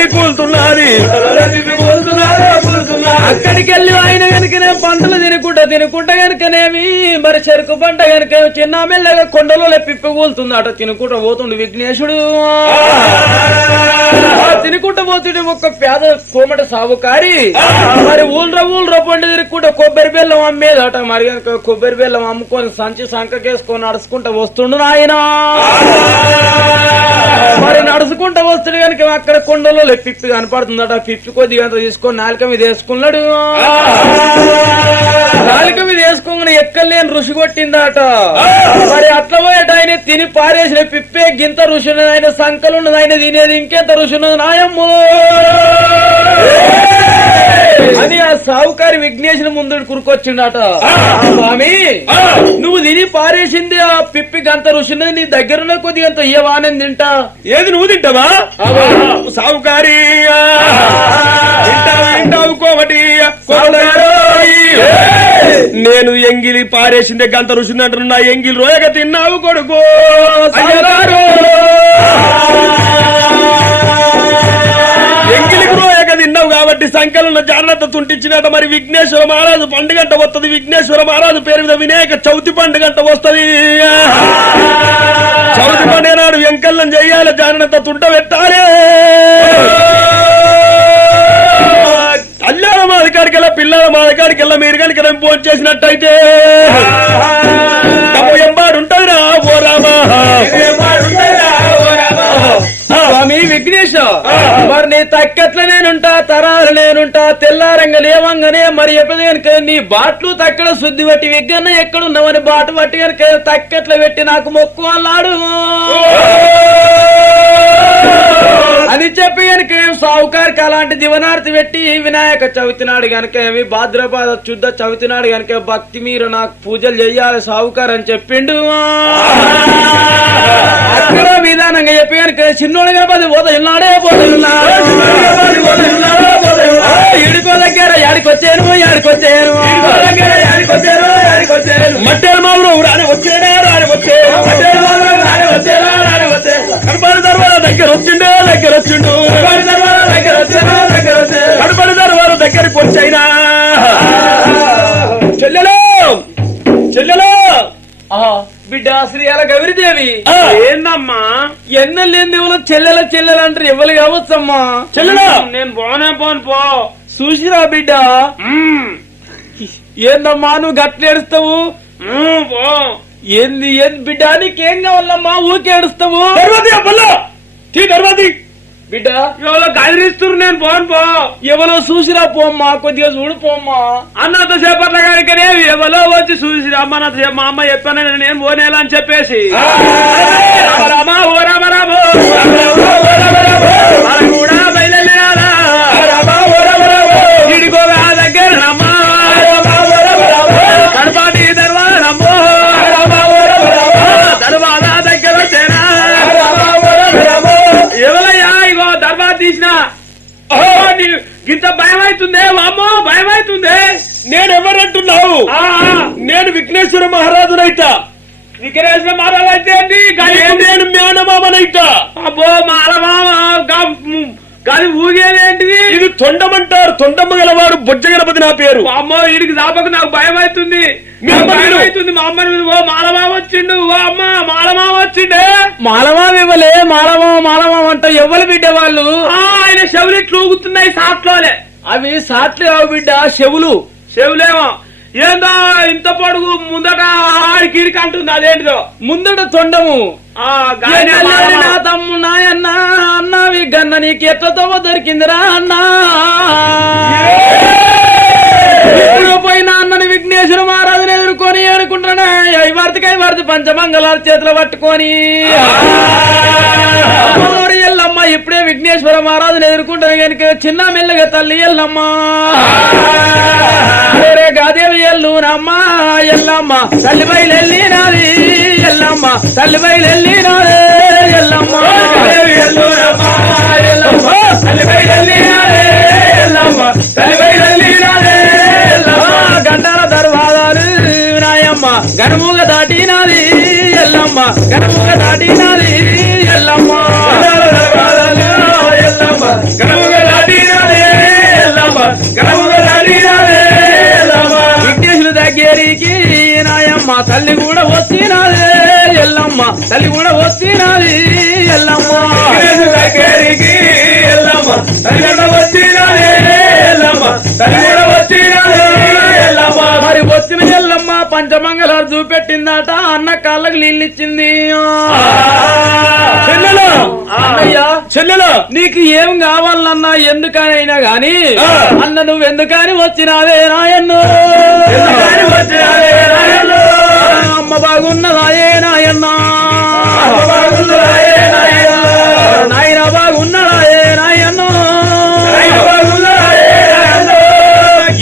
అక్కడికి వెళ్ళి ఆయన కనుకనే పంటలు తినుకుంటా కనుకనేమి మరి చెరుకు పంట కనుక చిన్న మెల్లగా కొండలో పిప్పి కూలుతుంది అట తినుకుంటా పోతుండు విఘ్నేశుడు. తినుకుంటా పోతుండే ఒక పేద కోమట సావుకారి మరి ఊళ్ళో పండు తిరుగుకుంటా కొబ్బరి బెల్లం అమ్మేదట. మరి కనుక కొబ్బరి బెల్లం అమ్ముకొని సంచి సంకకేసుకొని నడుచుకుంటా వస్తుండు నాయన. మరి నడుచుకుంటా వస్తుండే కనుక అక్కడ కొండలో పిప్పి కనపడుతుందట. పిప్పి కొద్దిగా తీసుకొని నాలుక మీద వేసుకున్నాడు. నాలుక మీద వేసుకోగానే ఎక్కలేని ఋషి కొట్టిందట. మరి అట్లా పోయేట ఆయన తిని పారేసిన పిప్పే గింత ఋషి ఉన్నది, ఆయన సంకలున్నది, ఆయన తినేది ఇంకెంత ఋషి ఉన్నది నాయమ్మో అని ఆ సావుకారి విఘ్నేశ్వర ముందు కురుకొచ్చిండట. స్వామి నువ్వు తిని పారేసింది ఆ పిప్పి గంత ఋషి ఉన్నది, నీ దగ్గరున్న కొద్దిగా అంత ఇయ్యవానని తింటా. ఏది నువ్వు తింటావా సావుకారి? తింటావు కోమటి నేను ఎంగిలి పారేసిందే గంత ఋషి అంటున్నా, ఎంగిలి రోయగా తిన్నావు కొడుకు. ఎంగిలికి రోయగా తిన్నావు కాబట్టి సంఖ్యలున్న జాగ్రత్త తుంటించినట్టు. మరి విఘ్నేశ్వర మహారాజు పండుగంట వస్తుంది, విఘ్నేశ్వర మహారాజు పేరు మీద వినాయక చవితి పండుగంట వస్తుంది. చవితి పండుగ నాడు వెంకల్లం చెయ్యాలి, జాగ్రత్త తుంట పెట్టాలి. అల్లాల మాదికాడికెళ్ళ పిల్లల మాదికాడికెళ్ళ మీరు కనుక ఫోన్ చేసినట్టయితే ఎంబాడుంటారా ఓ రామా. స్వామి విఘ్నేశ మరి నీ తక్కట్ల నేనుంటా, తరాలు నేనుంటా, తెల్లారంగ లేవంగానే మరి ఎప్పుడు కనుక నీ బాట్లు తక్కడ శుద్ధి పట్టి విగ్గన్న ఎక్కడున్నావని బాటు పట్టి కనుక తక్కట్ల పెట్టి నాకు మొక్కు అన్నాడు అని చెప్పి కనుక సావుకారికి అలాంటి దివనార్తి పెట్టి వినాయక చవితి నాడు గనక భాద్రపద శుద్ధ చవితి నాడు గనక భక్తి మీరు నాకు పూజలు చెయ్యాలి సావుకారు అని చెప్పిండు. అక్కడ విధానంగా చెప్పి కనుక చిన్నోడుగా పది పోతున్నాడే ఇడుకో దగ్గర యాడికొచ్చాను మట్టెల మామూలు రాని వచ్చేనా కడపడి తర్వాత దగ్గర వచ్చిండు కడపడి తర్వాత దగ్గరికి వచ్చాయినా చెల్లెలో బిడ్డ శ్రీయాల గౌరీదేవి ఏందమ్మా ఎన్నెళ్ళేంది ఎవరు చెల్లెల అంటారు ఎవరు కావచ్చమ్మా. చెల్లెలో నేను పోను చూసిరా బిడ్డ. ఏందమ్మా నువ్వు గట్ల ఏడుస్తావు? ఏంది బిడ్డ నీకేం కావాలమ్మా ఊకే ఏడుస్తావు? బిడ్డ ఎవరో గదిరిస్తున్నారు, నేను పోను ఎవరో చూసిరా పోమ్మా, కొద్దిగా చూడు పోమ్మా. అన్నంత సేపట్ల కనుకనే ఎవరో వచ్చి చూసిరా అమ్మ మా అమ్మ చెప్పాను నేను పోనేలా అని చెప్పేసి కూడా బయలుదేరాలా ఇడికోగా దగ్గర రమ్మా కడపాటి దర్వాజ రమ్మో దర్వాజ దగ్గర వచ్చేనా ఎవరయ్యా ఇగో దర్వాజ తీసినా ఇంత భయం అవుతుందే అమ్మో భయం అవుతుందే. నేను ఎవరంటున్నావు? నేను విఘ్నేశ్వర మహారాజునైతా. విఘ్నేశ్వర మహారాజు అయితే నేను మేనమామనైతా. అబ్బో మాలమామ కానీ ఊగేదేంటిది? ఇది తొండమంటారు, తొండమ్మ గలవాడు బొజ్జ గణపతి నా పేరు. అమ్మో వీడికి దాపకు నాకు భయం అవుతుంది, భయం అవుతుంది. మా అమ్మ ఓ మాలమామ వచ్చిండు, ఓ అమ్మ మాలమామ వచ్చిండే. మాలమామ ఇవ్వలే మాలమామ అంట ఎవరు బిడ్డ వాళ్ళు? ఆయన చెవులు ఇట్లు ఊగుతున్నాయి సాట్లోనే. అవి సాట్లు కావు బిడ్డ, చెవులేమో. ఏందో ఇంత పొడుగు ముందట ఆడికిడికి అంటుంది, అదేంటిదో ముందట తొండము. నా తమ్ము నాయన్న అన్నా విగ్గన్న నీకు ఎట్లతో దొరికిందిరా అన్నా. ఇప్పుడు పోయినా అన్నని విఘ్నేశ్వర మహారాజుని ఎదుర్కొని అనుకుంటున్నా ఐవార్తికి పంచమంగళాలు చేతులు పట్టుకొని ఎల్లమ్మ ఇప్పుడే విఘ్నేశ్వర మహారాజుని ఎదుర్కొంటాను కనుక చిన్న మెల్లగా తల్లి ఎల్లమ్మ రే గాదేవి ఎల్లునమ్మా ఎల్లమ్మ తల్లి బయలెల్లినాది ఎల్లమ్మ తల్లి బయలెల్లినాదే ఎల్లమ్మ ఎల్లమ్మ తల్లి బయలెల్లినాదే ఎల్లమ్మ తల్లి బయలెల్లినాదే ఎల్లమ్మ గంటల దర్వాదాలు నాయమ్మ గనుముగ దాటినాది ఎల్లమ్మ గనుముగ దాటినాది ఎల్లమ్మ ఎల్లమ్మ గనుముగ దాటినాది ఎల్లమ్మ గనుముగ దాటినాది ఎల్లమ్మ విఘ్నేశుడు దగ్గరికి నాయమ్మ తల్లి కూడా వచ్చినాదే ఎల్లమ్మ తల్లి కూడా వచ్చినాది ఎల్లమ్మ దగ్గరికి ఎల్లమ్మ తల్లి కూడా వచ్చినాదే ఎల్లమ్మ తల్లి కూడా వచ్చినాదే ఎల్లమ్మ మరి వచ్చిన ఎల్లమ్మ పంచమంగళాలు చూపెట్టిందట అన్న కాళ్ళకు నీళ్ళిచ్చింది అన్నయ్యా చెల్లెలు నీకు ఏం కావాలన్నా ఎందుకనైనా గాని అన్న నువ్వు ఎందుకని వచ్చినావే నాయన్ను అమ్మ బాగున్నదాయే నాయన్న నాయన బాగున్నదాయే నాయన్న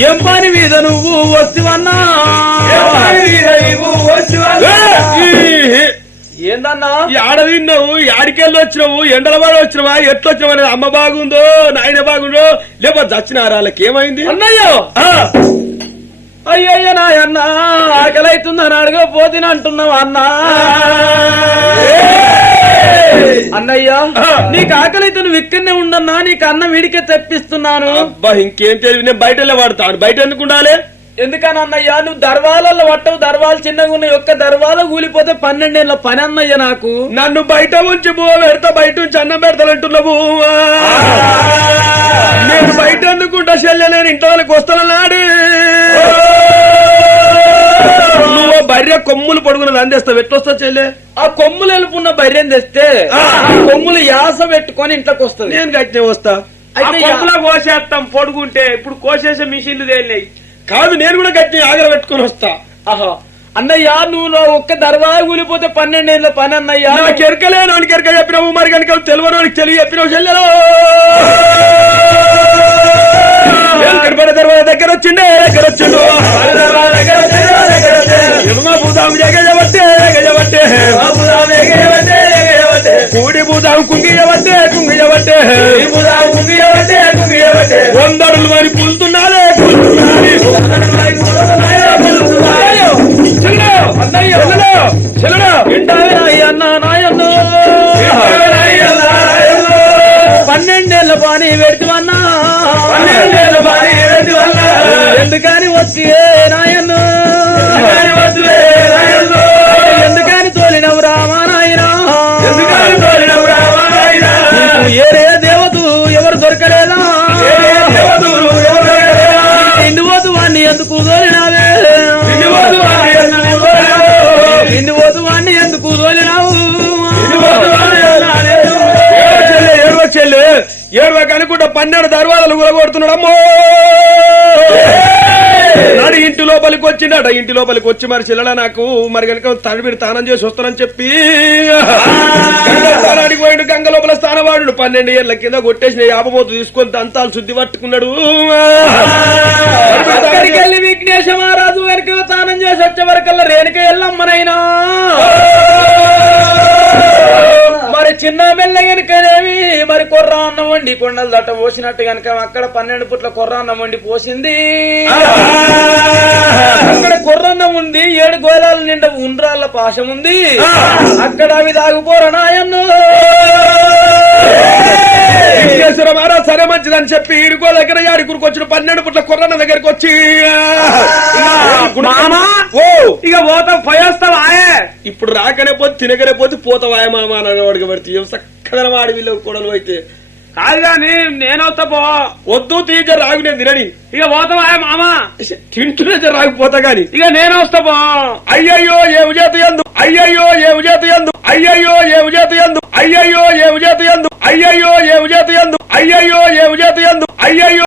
ఏం పని మీద నువ్వు వస్తువన్నా ఏందన్నా ఈ ఆడవిన్నావు ఆడికెళ్ళి వచ్చినావు ఎండల వాడు వచ్చినావా ఎట్లొచ్చినావు అనేది అమ్మ బాగుందో నాయన బాగుందో లేకపోతే చచ్చినారా వాళ్ళకి ఏమైంది అన్నయ్యో అయ్యయ్య నాయన్న ఆకలైతుందని అడగపోతిన అంటున్నావు అన్నా అన్నయ్య నీకు ఆకలైతే నువ్వు ఇక్కడనే ఉండన్నా నీకు అన్నం వీడికే తెప్పిస్తున్నాను అబ్బా ఇంకేం తెలివి నేను బయటలే వాడతాను బయట ఎందుకు ఉండాలి ఎందుకని అన్నయ్య నువ్వు దర్వాలలో పట్టవు దర్వాలు చిన్నగా ఉన్నాయి ఒక్క దర్వాల కూలిపోతే 12 ఏళ్ళ పని అన్నయ్య నాకు నన్ను బయట ఉంచి పెడతా బయట ఉంచి అన్నం పెడతానంటున్నావు నేను బయట ఎందుకుంటా చెల్లె నేను ఇంట్లో వాళ్ళకి వస్తానన్నాడు నువ్వు బర్రె కొమ్ములు పడుకున్నది అందేస్తావు ఎట్లొస్తా చెల్లె ఆ కొమ్ములు ఎలుపున్న బర్రెని తెస్తే ఆ కొమ్ములు యాస పెట్టుకొని ఇంట్లోకి వస్తుంది నేను గట్టినే వస్తా కొమ్ములా కోసేస్తాం పొడుగుంటే ఇప్పుడు కోసేసే మిషన్లు తేలినాయి కాదు నేను కూడా గట్టి ఆగర పెట్టుకుని వస్తా ఆహా అన్నయ్య నువ్వు ఒక్క దర్వా కూలిపోతే 12 ఏళ్ళ పని అన్నయ్యా కెరకలేను అని కెరక చెప్పినావు మరి కనుక తెలియని తెలియ చెప్పినావు చెల్లెలో తర్వాత దగ్గర వచ్చిండే దగ్గర వచ్చిండు భూదాం గజబట్టే కూడి భూదాం కుంగియబట్టే వందరులు మరి పులుతున్నారే నాయన్న 12 ఏళ్ళ పని పెడుతున్నా ఎందుకని వచ్చి నాయన్న ఎందుకని తోలినవు రామా నాయన ఏరే దేవతు ఎవరు దొరకలేదా ఇందు పోతు వాణ్ణి ఎందుకు తోలినావే ఇందు పోతు వాణ్ణి ఎందుకు తోలినావు చెల్లె ఏడువకు అనుకుంటా 12 దర్వాజాలు గురగొడుతున్నాడమ్మో నాడు ఇంటి లోపలికి వచ్చిండట ఇంటి లోపలికి వచ్చి మరి చెల్లెల నాకు మరి కనుక తడిబిడి తానం చేసి వస్తానని చెప్పి స్థానానికి పోయిండు గంగ లోపల స్థానవాడు 12 ఏళ్ల కింద కొట్టేసిన యాపమోతు తీసుకొని దంతాలు శుద్ధి పట్టుకున్నాడు విఘ్నేశ మహారాజు వెనక తానం చేసి వచ్చే వరకల్లా రేణుక ఎల్లమ్మనైనా మరి చిన్న మెల్ల గనుకనేమి మరి కొర్ర అన్నం వండి కొండలు దట్ట పోసినట్టు గనక అక్కడ 12 పుట్ల కొర్ర అన్నం వండి పోసింది అక్కడ కొర్రన్నం ఉంది 7 గోళాల నిండా ఉండ్రాళ్ళ పాశం ఉంది అక్కడ అవి తాగుకోర నాయన్ను మహారాజ్ సరే మంచిదని చెప్పి ఈడుకో దగ్గర ఆడికురికి వచ్చిన 12 పుట్ల కొర్రన్న దగ్గరికి వచ్చి ఇక పోతాం పోయేస్తావా ఇప్పుడు రాకనే పోతే తినకనే పోతే పోతావాయ మామ అన్నవాడికి పడితే చక్కదన వాడి వీళ్ళు కూడలు అయితే కాదు కానీ నేనొస్తా పో వద్దు తీజ రాగు నేను తినని ఇక పోతావా మామ తింటున్నా రాకపోతా గాని ఇక నేను వస్తా పో అయ్యయ్యో ఏ ఉజాత ఎందు అయ్యయ్యో ఏ ఉజాత ఎందు అయ్యయ్యో ఏ ఉజాత ఎందు అయ్యయ్యో ఏ ఉజాత ఎందు అయ్యయ్యో ఏ ఉజాత ఎందు అయ్యయ్యో ఏ ఉజాత ఎందు అయ్యయ్యో